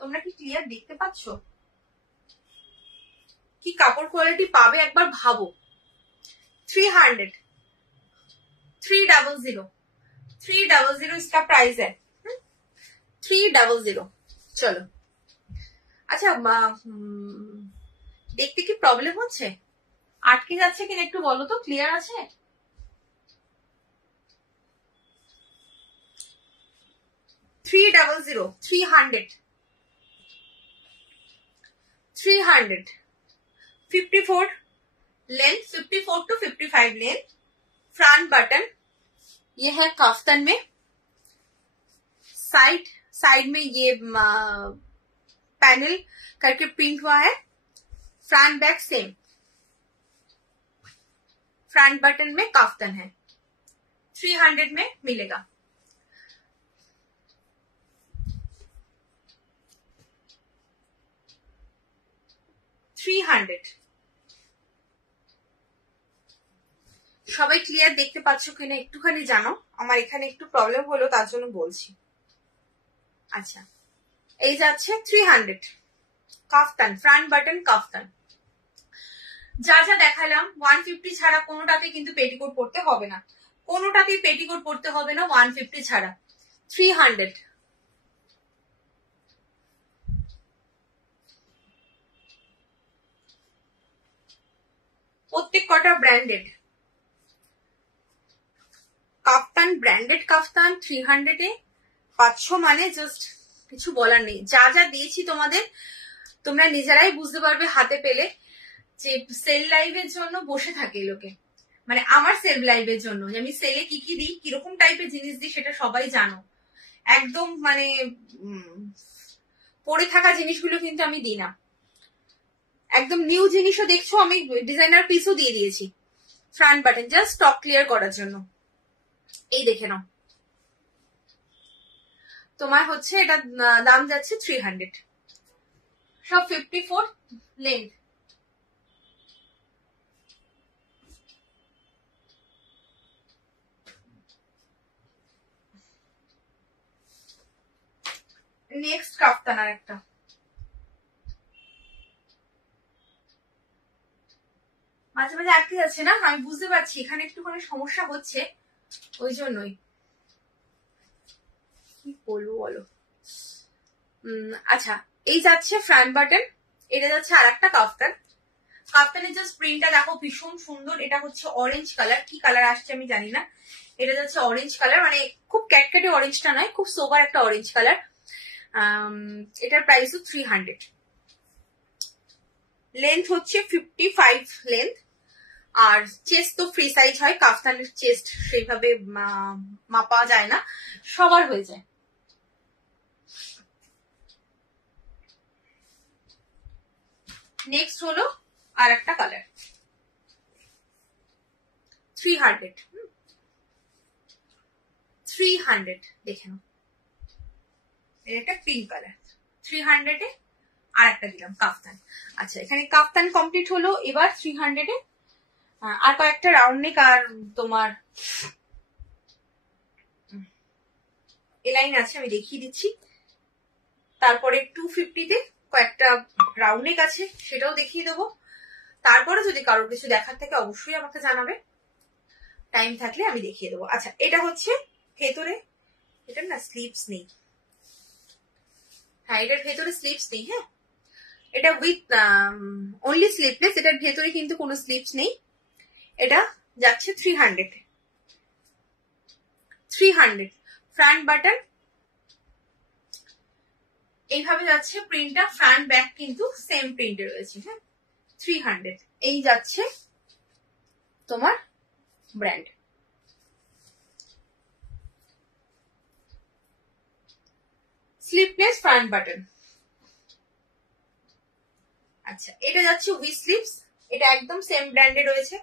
তোমরা কি ক্লিয়ার দেখতে পাচ্ছ কি কাপড় কোয়ালিটি পাবে একবার ভাবো। 300, 300 इसका प्राइस है, 300। চলো, আচ্ছা দেখতে কি প্রবলেম হচ্ছে, আটকে যাচ্ছে কিনা একটু বলো তো, ক্লিয়ার আছে? $300, 54 length 54 to 55 length, front button, ये है काफ्तान में, साइड में ये पैनल करके प्रिंट हुआ है, front back same, front button में काफ्तान है, 300 में मिलेगा। সবাই ক্লিয়ার দেখতে পাচ্ছ কিনা একটুখানি জানো, আমার এখানে একটু প্রবলেম হলো তার জন্য বলছি। আচ্ছা, এই যাচ্ছে 300 কাফতান, ফ্রন্ট বাটন কাফতান। যা যা দেখালাম 150 ছাড়া কোনোটাতে কিন্তু পেটিকোট পড়তে হবে না, কোনোটাতেই পেটিকোট পড়তে হবে না 150 ছাড়া। 300 প্রত্যেক কটা ব্র্যান্ডেড কাফতান, ব্র্যান্ডেড কাফতান 300 এ পাচ্ছ মানে জাস্ট কিছু বলার নেই। যা যা দিয়েছি তোমাদের তোমরা নিজেরাই বুঝতে পারবে হাতে পেলে, যে সেল লাইভের জন্য বসে থাকে লোকে, মানে আমার সেল লাইভের জন্য যে আমি সেলে কি কি দিই, কিরকম টাইপের জিনিস দিই সেটা সবাই জানো। একদম মানে পড়ে থাকা জিনিসগুলো কিন্তু আমি দিই না, একদম নিউ জিনিসও দেখছো, আমি ডিজাইনার পিসও দিয়ে দিয়েছি front button, just stock clear করার জন্য। এই দেখে নাও, তোমার হচ্ছে এটা দাম যাচ্ছে 300, সব 54 লেন্থ। নেক্সট কাফতান আর একটা, মাঝে মাঝে আটকে যাচ্ছে না, আমি বুঝতে পারছি এখানে একটুখানি সমস্যা হচ্ছে, ওই জন্যই। কি বলবো বলো। আচ্ছা, এই যাচ্ছে ফ্রন্ট বাটন, এটা যাচ্ছে আর একটা কাফতান। কাফতানের জাস্ট প্রিন্টটা দেখো ভীষণ সুন্দর, এটা হচ্ছে অরেঞ্জ কালার, কি কালার আসছে আমি জানি না, এটা যাচ্ছে অরেঞ্জ কালার, মানে খুব ক্যাটক্যাটে অরেঞ্জটা নয়, খুব সোবার একটা অরেঞ্জ কালার। এটার প্রাইস 300, লেন্থ হচ্ছে 55 লেন্থ, আর চেস্ট তো ফ্রি সাইজ হয়, কাফতানের চেস্ট সেইভাবে মাপা যায় না, সবার হয়ে যায়। নেক্সট হলো আর একটা কালার 300 দেখে নাও, এটা পিঙ্ক কালার 300 এ আর একটা দিলাম কাফতান। আচ্ছা, এখানে কাফতান কমপ্লিট হলো, এবার 300 এ আর কয়েকটা রাউন্ড নেক আর তোমার এলাইন আছে, আমি দেখিয়ে দিচ্ছি। তারপরে 250 তে কয়েকটা রাউন্ড নেক আছে, সেটাও দেখিয়ে দেবো। তারপরে যদি কারোর কিছু দেখার থাকে অবশ্যই আমাকে জানাবে, টাইম থাকলে আমি দেখিয়ে দেবো। আচ্ছা, এটা হচ্ছে ভেতরে, এটার না স্লিপস নেই, হ্যাঁ এটার ভেতরে স্লিপস নেই, হ্যাঁ এটা উইথ অনলি স্লিপলেস, এটার ভেতরে কিন্তু কোনো স্লিপস নেই। এটা যাচ্ছে 300 ফ্রন্ট বাটন, এইভাবে যাচ্ছে প্রিন্টটা, ফ্রন্ট ব্যাক কিন্তু সেম প্রিন্টে রয়েছে, হ্যাঁ 300। এই যাচ্ছে তোমার ব্র্যান্ড। Sleepless front button. আচ্ছা, এটা যাচ্ছে উইথ স্লিপস, এটা একদম সেম ব্র্যান্ডে রয়েছে,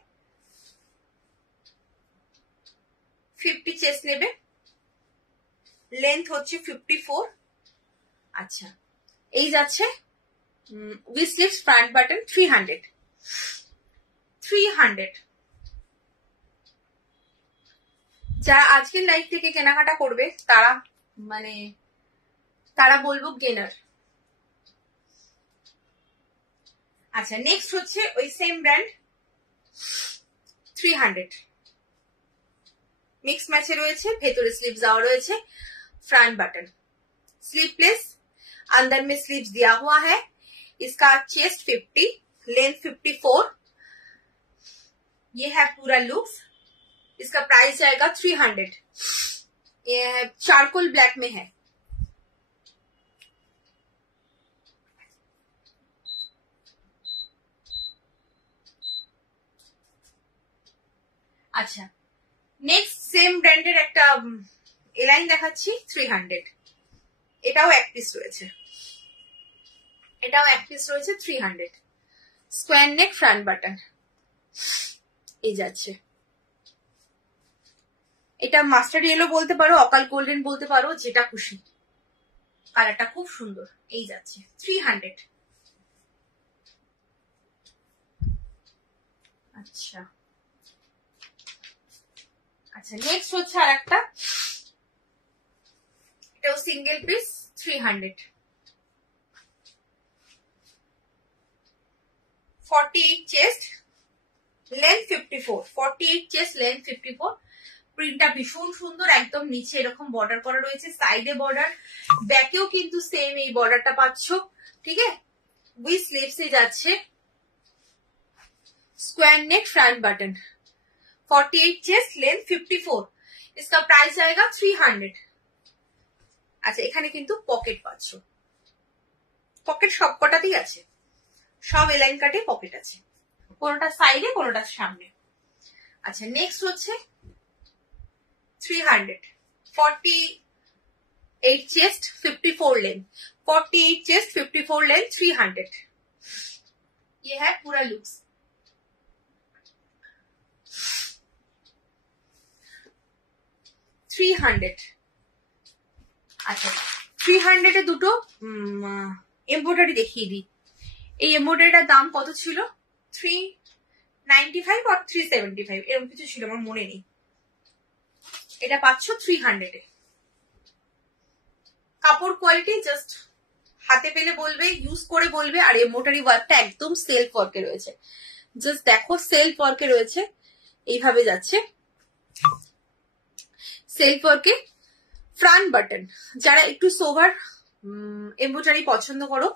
50 চেস্ট নেবে, লেন্থ হচ্ছে 54। আচ্ছা, এই যাচ্ছে উইথ স্লিপস ফ্রন্ট বাটন 300। যারা আজকের লাইভ থেকে কেনাকাটা করবে তারা মানে তারা বলবো গেনার। আচ্ছা, নেক্সট হচ্ছে ওই সেম ব্র্যান্ড 300 मिक्स मैचे রয়েছে, ভেতরে স্লিভস দেওয়া রয়েছে, फ्रंट बटन स्लीवलेस, अंदर में स्लीव्स दिया हुआ है। इसका चेस्ट 50, लेंथ 54, ये है पूरा लुक्स। इसका प्राइस जाएगा 300। ये चारकोल ब्लैक में है। আচ্ছা, নেক্সট সেম ব্র্যান্ডের একটা এলাইন দেখাচ্ছি 300। এটাও এক পিস রয়েছে, এটাও এক পিস রয়েছে 300। স্কোয়ার নেক ফ্রন্ট বাটন এই যাচ্ছে। এটা মাস্টার্ড ইয়েলো বলতে পারো, অকাল গোল্ডেন বলতে পারো, যেটা খুশি। কালারটা খুব সুন্দর। এই যাচ্ছে 300। আচ্ছা আচ্ছা, নেক্সট হচ্ছে আর একটা, এটাও single piece 300। 48 chest, length 54। 48 chest, length 54। প্রিন্টটা ভীষণ সুন্দর, একদম নিচে এরকম বর্ডার করা রয়েছে, সাইডে বর্ডার, ব্যাকেও কিন্তু সেম এই বর্ডারটা পাচ্ছ। ঠিক আছে, উইথ স্লিভসে যাচ্ছে, स्क्वायर नेक फ्रंट बटन, 48 चेस्ट, लेंथ 54। इसका प्राइस आएगा 300। আচ্ছা, এখানে কিন্তু পকেট পাচ্ছ, পকেট সবকটাতেই আছে, সব এলাইন কাটে পকেট আছে, কোনটা সাইডে কোনটা সামনে। আচ্ছা, নেক্সট হচ্ছে 300। 48 चेस्ट, 54 लेंथ। 48 chest, 54 length, 300। ये है पूरा लुक्स। আচ্ছা, 300 এ দুটো এমব্রয়ডারি দেখিয়ে দিই। এই এমব্রয়ডারিটার দাম কত ছিল? 395 আর 375 এরকম কিছু ছিল, আমার মনে নেই। এটা পাচ্ছ 300 এ। কাপড় কোয়ালিটি জাস্ট হাতে পেলে বলবে, ইউজ করে বলবে। আর এমব্রয়ডারি ওয়ার্কটা একদম সেলফ ওয়ার্কে রয়েছে, জাস্ট দেখো সেলফ ওয়ার্কে রয়েছে, এইভাবে যাচ্ছে সেলফ ওয়ার্কে। ফ্রন্ট বাটন, যারা একটু সোভার এমব্রয়ডারি পছন্দ করো,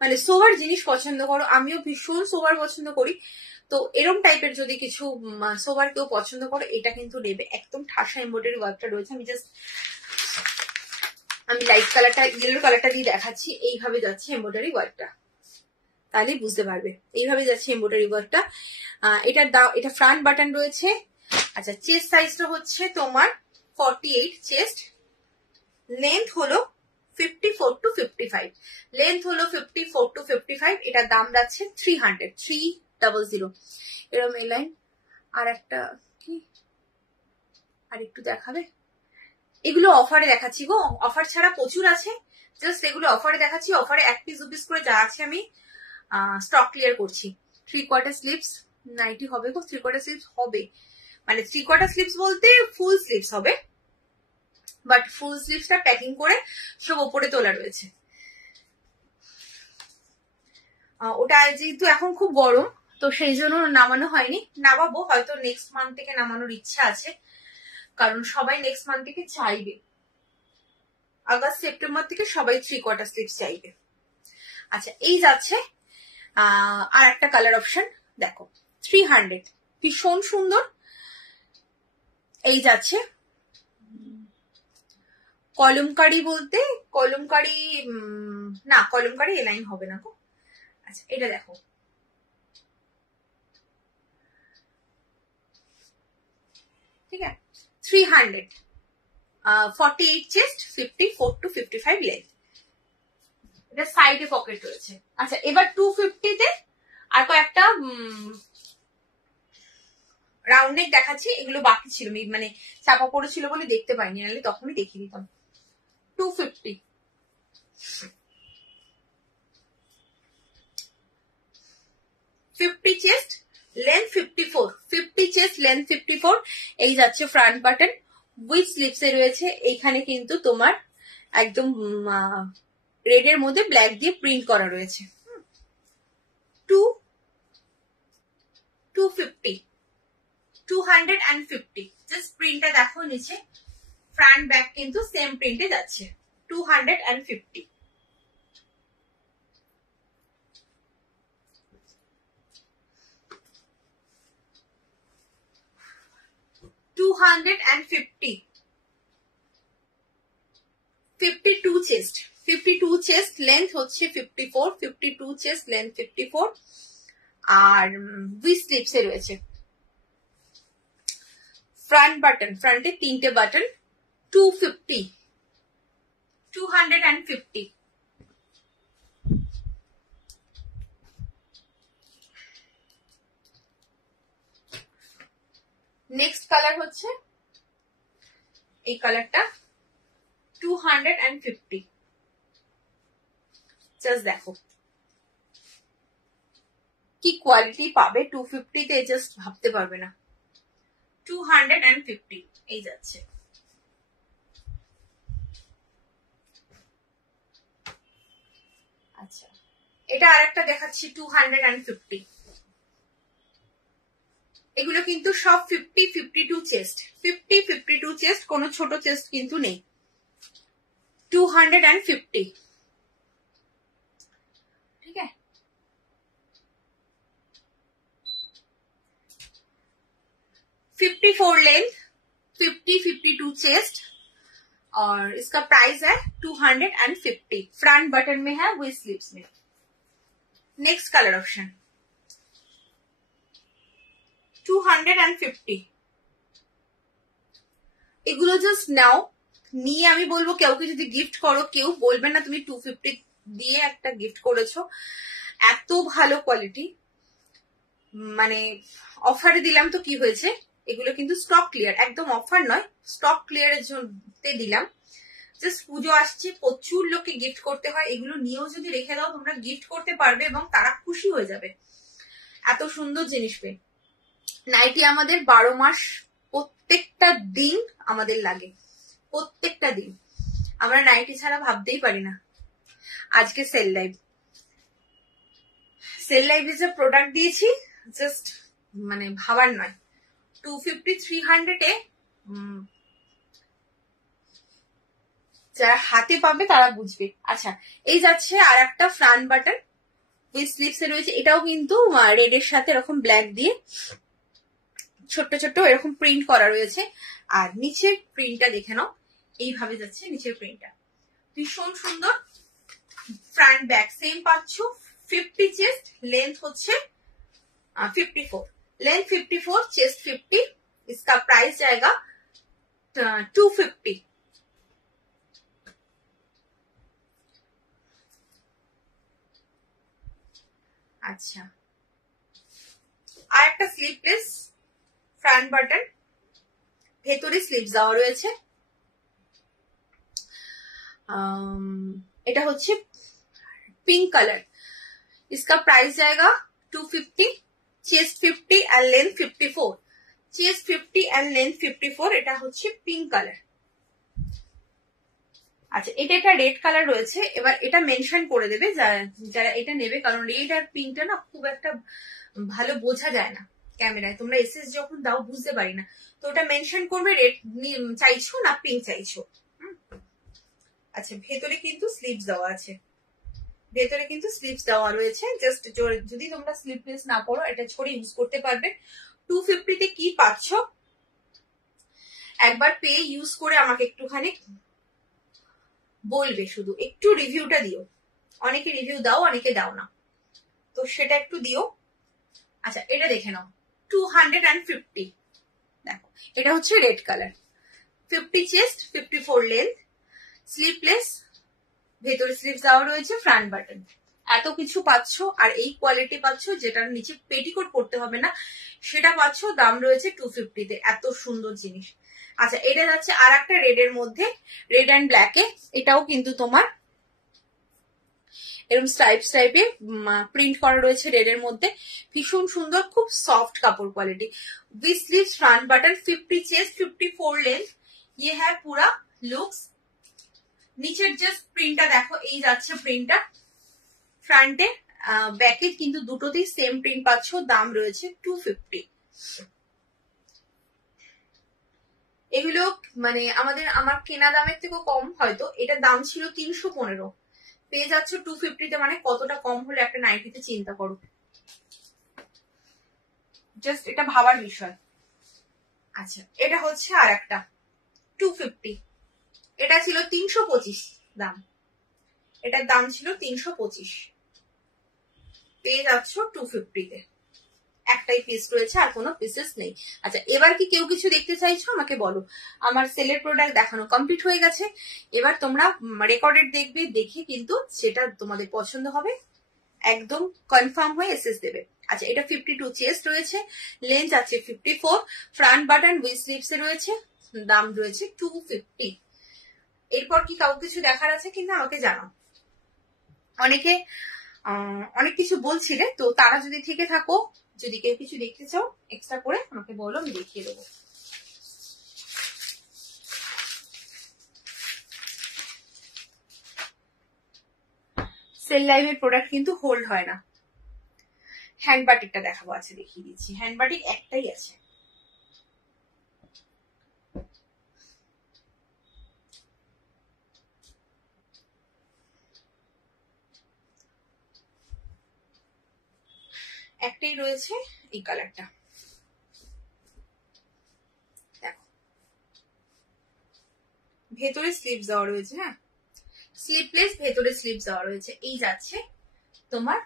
মানে সোভার জিনিস পছন্দ করো, আমিও ভীষণ সোভার পছন্দ করি, তো এরম টাইপের যদি কিছু সোভার কেউ পছন্দ করো, এটা কিন্তু নেবে। একদম ঠাসা এমব্রয়ডারি ওয়ার্কটা রয়েছে। আমি লাইট কালারটা, ইয়েলো কালারটা দিয়ে দেখাচ্ছি। এইভাবে যাচ্ছে এমব্রয়ডারি ওয়ার্কটা, তাহলে বুঝতে পারবে। এইভাবে যাচ্ছে এমব্রয়ডারি ওয়ার্কটা। এটা ফ্রন্ট বাটন রয়েছে। আচ্ছা, চেস্ট সাইজটা হচ্ছে তোমার 48 চেস্ট, লেন্থ হলো 54 to 55। লেন্থ হলো 54 to 55। এটার দাম যাচ্ছে 300। 300 এরকম এই লাইন। আর একটা কি, আর একটু দেখাবে? এগুলো অফারে দেখাচ্ছি গো, অফার ছাড়া প্রচুর আছে, জাস্ট এগুলো অফারে দেখাচ্ছি। অফারে 1 পিস 2 পিস করে যা আছে আমি স্টক ক্লিয়ার করছি। 3/4 স্লিভস নাইটি হবে গো, 3/4 স্লিভস হবে, মানে 3/4 স্লিভস বলতে ফুল স্লিভস হবে, বাট ফুল স্লিভসটা প্যাকিং করে সব ওপরে তোলা রয়েছে। ওটা যেহেতু এখন খুব গরম, তো সেই জন্য নামানো হয়নি, নামাবো হয়তো নেক্সট মান্থ থেকে নামানোর ইচ্ছা আছে, কারণ সবাই নেক্সট মান্থ থেকে চাইবে, আগস্ট সেপ্টেম্বর থেকে সবাই 3/4 স্লিভস চাইবে। আচ্ছা, এই যাচ্ছে আর একটা কালার অপশন দেখো, 300, ভীষণ সুন্দর। এই যাচ্ছে কলমকারি বলতে, কলমকারি না, কলমকারি এ লাইন হবে না গো। আচ্ছা, এটা দেখো, ঠিক আছে, 300, 48 চেস্ট, 54 to 55 লেন্থ। এটা সাইডে পকেট রয়েছে। আচ্ছা, এবার 250 তে আর কয়েকটা রাউন্ড নেক দেখাচ্ছি। এগুলো বাকি ছিল, মানে চাপা পড়েছিল বলে দেখতে পাইনি, নাহলে তখনই দেখিয়ে দিতাম। 250, 50 চেস্ট, লেন্থ 54। 50 chest, length 54। এই যাচ্ছে ফ্রন্ট বাটন, উইথ স্লিভস এ রয়েছে। এইখানে কিন্তু তোমার একদম রেড এর মধ্যে ব্ল্যাক দিয়ে প্রিন্ট করা রয়েছে। 250, জাস্ট প্রিন্টটা দেখো নিচে, ফ্রন্ট ব্যাক কিন্তু সেম প্রিন্টে যাচ্ছে। 250, 250, 52 চেস্ট, 52 চেস্ট, লেন্থ হচ্ছে 54। 52 চেস্ট, লেন্থ 54, আর উইথ স্লিভস এ রয়েছে। ফ্রন্ট বাটন, ফ্রন্টে 3টে বাটন, 250, 250। নেক্সট কালার হচ্ছে এই কালারটা, 250। জাস্ট দেখো কি কোয়ালিটি পাবে 250 তে, জাস্ট ভাবতে পারবে না। 250 এই যাচ্ছে। আচ্ছা, এটা আরেকটা দেখাচ্ছি 250। এগুলো কিন্তু সব 50, 52 চেস্ট, 50, 52 চেস্ট, কোনো ছোট চেস্ট কিন্তু নেই। 250, ठीक है। $54 लेंथ, 50, 52 चेस्ट, और इसका प्राइस है 250। फ्रंट बटन में है, वो स्लीव्स में। Next colour option 250। এগুলো জাস্ট নাও, নিয়ে আমি বলবো কেউকে যদি গিফট করো, কেউ বলবে না তুমি 250 দিয়ে একটা গিফট করেছো। এত ভালো কোয়ালিটি, মানে অফারে দিলাম তো কি হয়েছে, এগুলো কিন্তু স্টক ক্লিয়ার, একদম অফার নয়, স্টক ক্লিয়ারের জন্য দিলাম। জাস্ট পুজো আসছে, প্রচুর লোককে গিফট করতে হয়, এগুলো নিয়েও যদি রেখে দাও তোমরা গিফট করতে পারবে এবং তারা খুশি হয়ে যাবে। এত সুন্দর জিনিস পেয়ে। নাইটি আমাদের 12 মাস, প্রত্যেকটা দিন আমাদের লাগে, প্রত্যেকটা দিন। আমরা নাইটি ছাড়া ভাবতেই পারি না। আজকে সেল লাইভ, সেল লাইভে যে প্রোডাক্ট দিয়েছি জাস্ট মানে ভাবার নয়। 250, 300 যারা হাতে পাবে তারা বুঝবে। আচ্ছা, এই যাচ্ছে আর একটা ফ্রন্ট বাটন উইথ স্লিভস এ রয়েছে। এটাও কিন্তু রেড এর সাথে এরকম ব্ল্যাক দিয়ে ছোট্ট ছোট্ট এরকম প্রিন্ট করা রয়েছে। আর নিচের প্রিন্টটা দেখে নাও, এইভাবে যাচ্ছে নিচের প্রিন্টটা, ভীষণ সুন্দর। ফ্রন্ট ব্যাক সেম পাচ্ছ। 50 চেস্ট, লেন্থ হচ্ছে 54, लेंथ 54, चेस्ट 50। इसका प्राइस जाएगा 250। अच्छा, আর একটা স্লিভলেস ফ্রন্ট বাটন, ভেতরে স্লিভস দেওয়া রয়েছে। এটা হচ্ছে पिंक कलर। इसका प्राइस जाएगा 250, chest 50 and length 54, chest 50 and length 54। এটা হচ্ছে পিঙ্ক কালার। আচ্ছা, এটা একটা রেড কালার রয়েছে। এবার এটা মেনশন করে দেবে যারা এটা নেবে, কারণ রেড আর পিঙ্কটা না খুব একটা ভালো বোঝা যায় না ক্যামেরায়, তোমরা এসএস যখন দাও বুঝতে পারি না, তো ওটা মেনশন করবে রেড চাইছো না পিঙ্ক চাইছো। আচ্ছা, ভেতরে কিন্তু স্লিভস দেওয়া আছে, ভেতরে কিন্তু স্লিভস দেওয়া রয়েছে। জাস্ট যদি তোমরা স্লিভলেস না পরো এটা ছড়ে ইউজ করতে পারবে। 250 তে কি পাচ্ছ একবার পেয়ে ইউজ করে আমাকে একটুখানি বলবে, শুধু একটু রিভিউটা দিও। অনেকে রিভিউ দাও, অনেকে দাও না, তো সেটা একটু দিও। আচ্ছা, এটা দেখে নাও 250। দেখো, এটা হচ্ছে red colour, 50 chest, 54 length, sleeveless, ভেতরে স্লিভস দেওয়া রয়েছে, ফ্রন্ট বাটন। এত কিছু পাচ্ছ আর এই কোয়ালিটি পাচ্ছ, যেটার নিচে পেটিকোট পড়তে হবে না, সেটা পাচ্ছ। দাম রয়েছে 250 তে। এত সুন্দর জিনিস। আচ্ছা, এটা যাচ্ছে আর একটা রেড এর মধ্যে, রেড অ্যান্ড ব্ল্যাকে। এটাও কিন্তু তোমার এরকম স্ট্রাইপস টাইপে প্রিন্ট করা রয়েছে রেড এর মধ্যে, ভীষণ সুন্দর, খুব সফট কাপড় quality. With sleeves, front button, 50 chest, 54 length. ये है पूरा लुक्स। নিচের যে প্রিন্টটা দেখো, এই যাচ্ছে প্রিন্টটা। ফ্রন্টে ব্যাকে কিন্তু দুটোতেই সেম প্রিন্ট পাচ্ছ। দাম রয়েছে 250। এগুলো মানে আমার কেনা দামের থেকেও কম হয়তো। এটার দাম ছিল 315, পেয়ে যাচ্ছ 250 তে। মানে কতটা কম হলে একটা নাইটিতে চিন্তা করো, জাস্ট এটা ভাবার বিষয়। আচ্ছা, এটা হচ্ছে আর একটা 250। এটা ছিল 325 দাম, এটার দাম ছিল 325, পেয়ে যাচ্ছ 250 তে। একটাই পিস রয়েছে, আর কোনো পিসেস নেই। আচ্ছা, এবার কি কেউ কিছু দেখতে চাইছো আমাকে বলো। আমার সেলের প্রোডাক্ট দেখানো কমপ্লিট হয়ে গেছে। এবার তোমরা রেকর্ডেড দেখবে, দেখে কিন্তু যেটা তোমাদের পছন্দ হবে একদম কনফার্ম হয়ে এসএস দেবে। আচ্ছা, এটা 52 চেস্ট রয়েছে, লেন্থ আছে 54, ফ্রন্ট বাটন উইথ স্লিভস এ রয়েছে, দাম রয়েছে 250। এরপর কি কাউ কিছু দেখার আছে কিনা আমাকে জানাও। অনেকে অনেক কিছু বলছিলে, তো তারা যদি থেকে থাকো, যদি কেউ কিছু দেখতে চাও এক্সট্রা করে আমাকে বলো, আমি দেখিয়ে দেবো। সেল লাইভের প্রোডাক্ট কিন্তু হোল্ড হয় না। হ্যান্ড বাটিকটা দেখাবো, আছে দেখিয়ে দিচ্ছি। হ্যান্ড বাটিক একটাই আছে। একটাই রয়েছে, এই কালারটা দেখো। ভেতরে স্লিভস দেওয়া রয়েছে, হ্যাঁ স্লিভলেস, ভেতরে স্লিভস দেওয়া রয়েছে। এই যাচ্ছে তোমার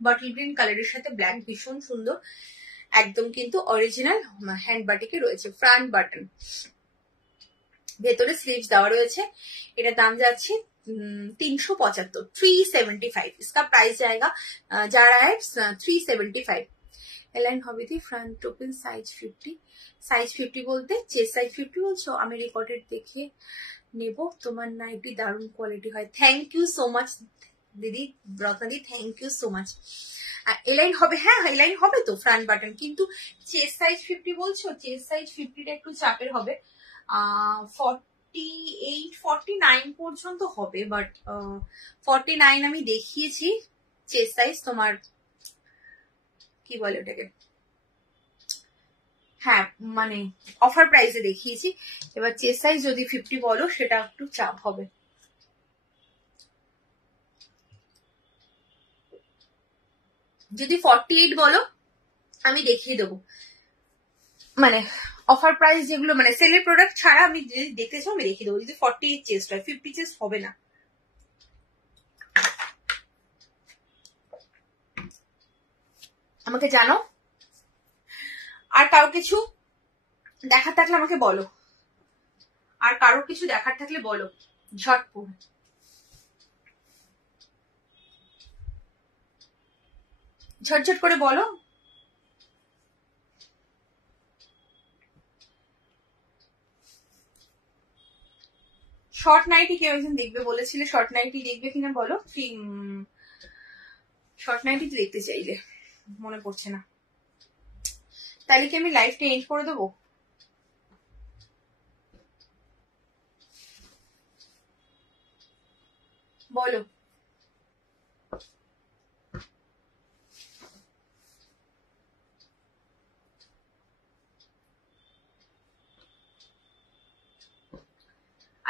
বটল গ্রিন কালারের সাথে ব্ল্যাক, ভীষণ সুন্দর একদম, কিন্তু অরিজিনাল হ্যান্ড বাটিকে রয়েছে। ফ্রন্ট বাটন, ভেতরে স্লিভস দেওয়া রয়েছে। এটা দাম যাচ্ছে 375, 375। इसका प्राइस जाएगा जा रहा है 375। এলাইন হবে দি ফ্রন্ট ওপেন সাইজ 50। সাইজ 50 বলতে চেস্ট সাইজ 50 বলছো? আমি রেকর্ডেড দেখে নেব। তোমার নাইটি দারুণ কোয়ালিটি হয়। থ্যাংক ইউ সো মাচ দিদি, রত্নাদি, thank you so much. Align হবে, হ্যাঁ এলাইন হবে তো ফ্রন্ট বাটন, কিন্তু চেস্ট সাইজ 50 বলছো? চেস্ট সাইজ 50টা একটু চাপের হবে। 48, 49 পর্যন্ত হবে, বাট 49 আমি দেখিয়েছি চেস্ট সাইজ তোমার, কি বলে ওটাকে, হ্যাঁ মানে অফার প্রাইসে দেখিয়েছি। এবার চেস্ট সাইজ যদি 50 বলো সেটা একটু চাপ হবে। যদি 48 বলো আমি দেখিয়ে দেবো, মানে অফার প্রাইস যেগুলো মানে সেলের প্রোডাক্ট ছাড়া আমি যদি দেখতে চাও আমি দেখিয়ে দেবো। যদি 48 চেস্ট হয়, 50 চেস্ট হবে না। আমাকে জানো। আর কারো কিছু দেখার থাকলে আমাকে বলো, আর কারো কিছু দেখার থাকলে বলো ঝটপট। ঝটঝট করে বলো। শর্ট নাইটি কেউ একজন দেখবে বলেছিলে, শর্ট নাইটি দেখবে কিনা বলো। শর্ট নাইটি দেখতে চাইলে, মনে পড়ছে না। তাহলে কি আমি লাইভটা এন্ড করে দেবো? বলো।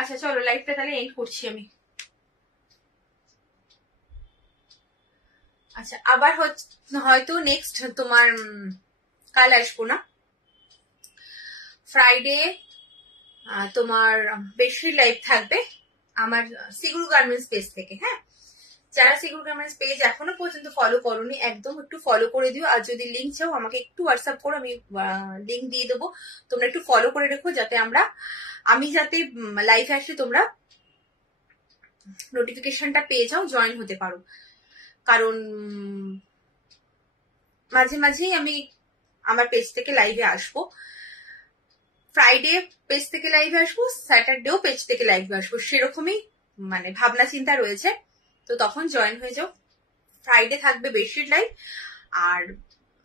আচ্ছা চলো লাইভটা তাহলে এন্ড করছি আমি। আচ্ছা, আবার হয়তো নেক্সট তোমার কাল আসবো না, ফ্রাইডে তোমার বেশি লাইভ থাকবে আমার সিগুরু গার্মেন্টস পেজ থেকে। হ্যাঁ, যারা সিগুরু গার্মেন্টস পেজ এখনো পর্যন্ত ফলো করোনি একদম একটু ফলো করে দিও। আর যদি লিঙ্ক চাও আমাকে একটু হোয়াটসঅ্যাপ করো, আমি লিঙ্ক দিয়ে দেবো। তোমরা একটু ফলো করে রেখো, যাতে আমি যাতে লাইভে আসলে তোমরা নোটিফিকেশনটা পেয়ে যাও, জয়েন হতে পারো। কারণ মাঝে মাঝেই আমি আমার পেজ থেকে লাইভে আসবো। ফ্রাইডে পেজ থেকে লাইভে আসবো, স্যাটারডেও পেজ থেকে লাইভে আসবো, সেরকমই মানে ভাবনা চিন্তা রয়েছে। তো তখন জয়েন হয়ে যাও। ফ্রাইডে থাকবে বেডশিট লাইভ, আর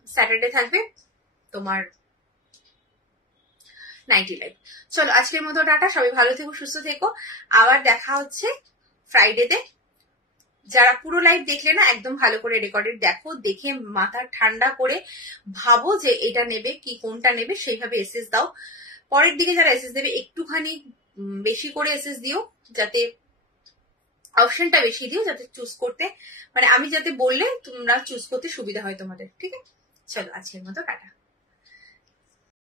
স্যাটারডে থাকবে তোমার নাইটি লাইভ। চলো আজকের মতো টাটা, সবাই ভালো থেকো, সুস্থ থেকো। আবার দেখা হচ্ছে ফ্রাইডেতে। যারা পুরো লাইভ দেখলে না, একদম ভালো করে রেকর্ডেড দেখো, দেখে মাথা ঠান্ডা করে ভাবো যে এটা নেবে কি কোনটা নেবে, সেইভাবে এসএস দাও। পরের দিকে যারা এসএস দেবে একটুখানি বেশি করে এসএস দিও, যাতে অপশনটা বেশি দিও, যাতে চুজ করতে মানে আমি যাতে বললে তোমরা চুজ করতে সুবিধা হয় তোমাদের। ঠিক আছে, চলো আজকের মতো টাটা।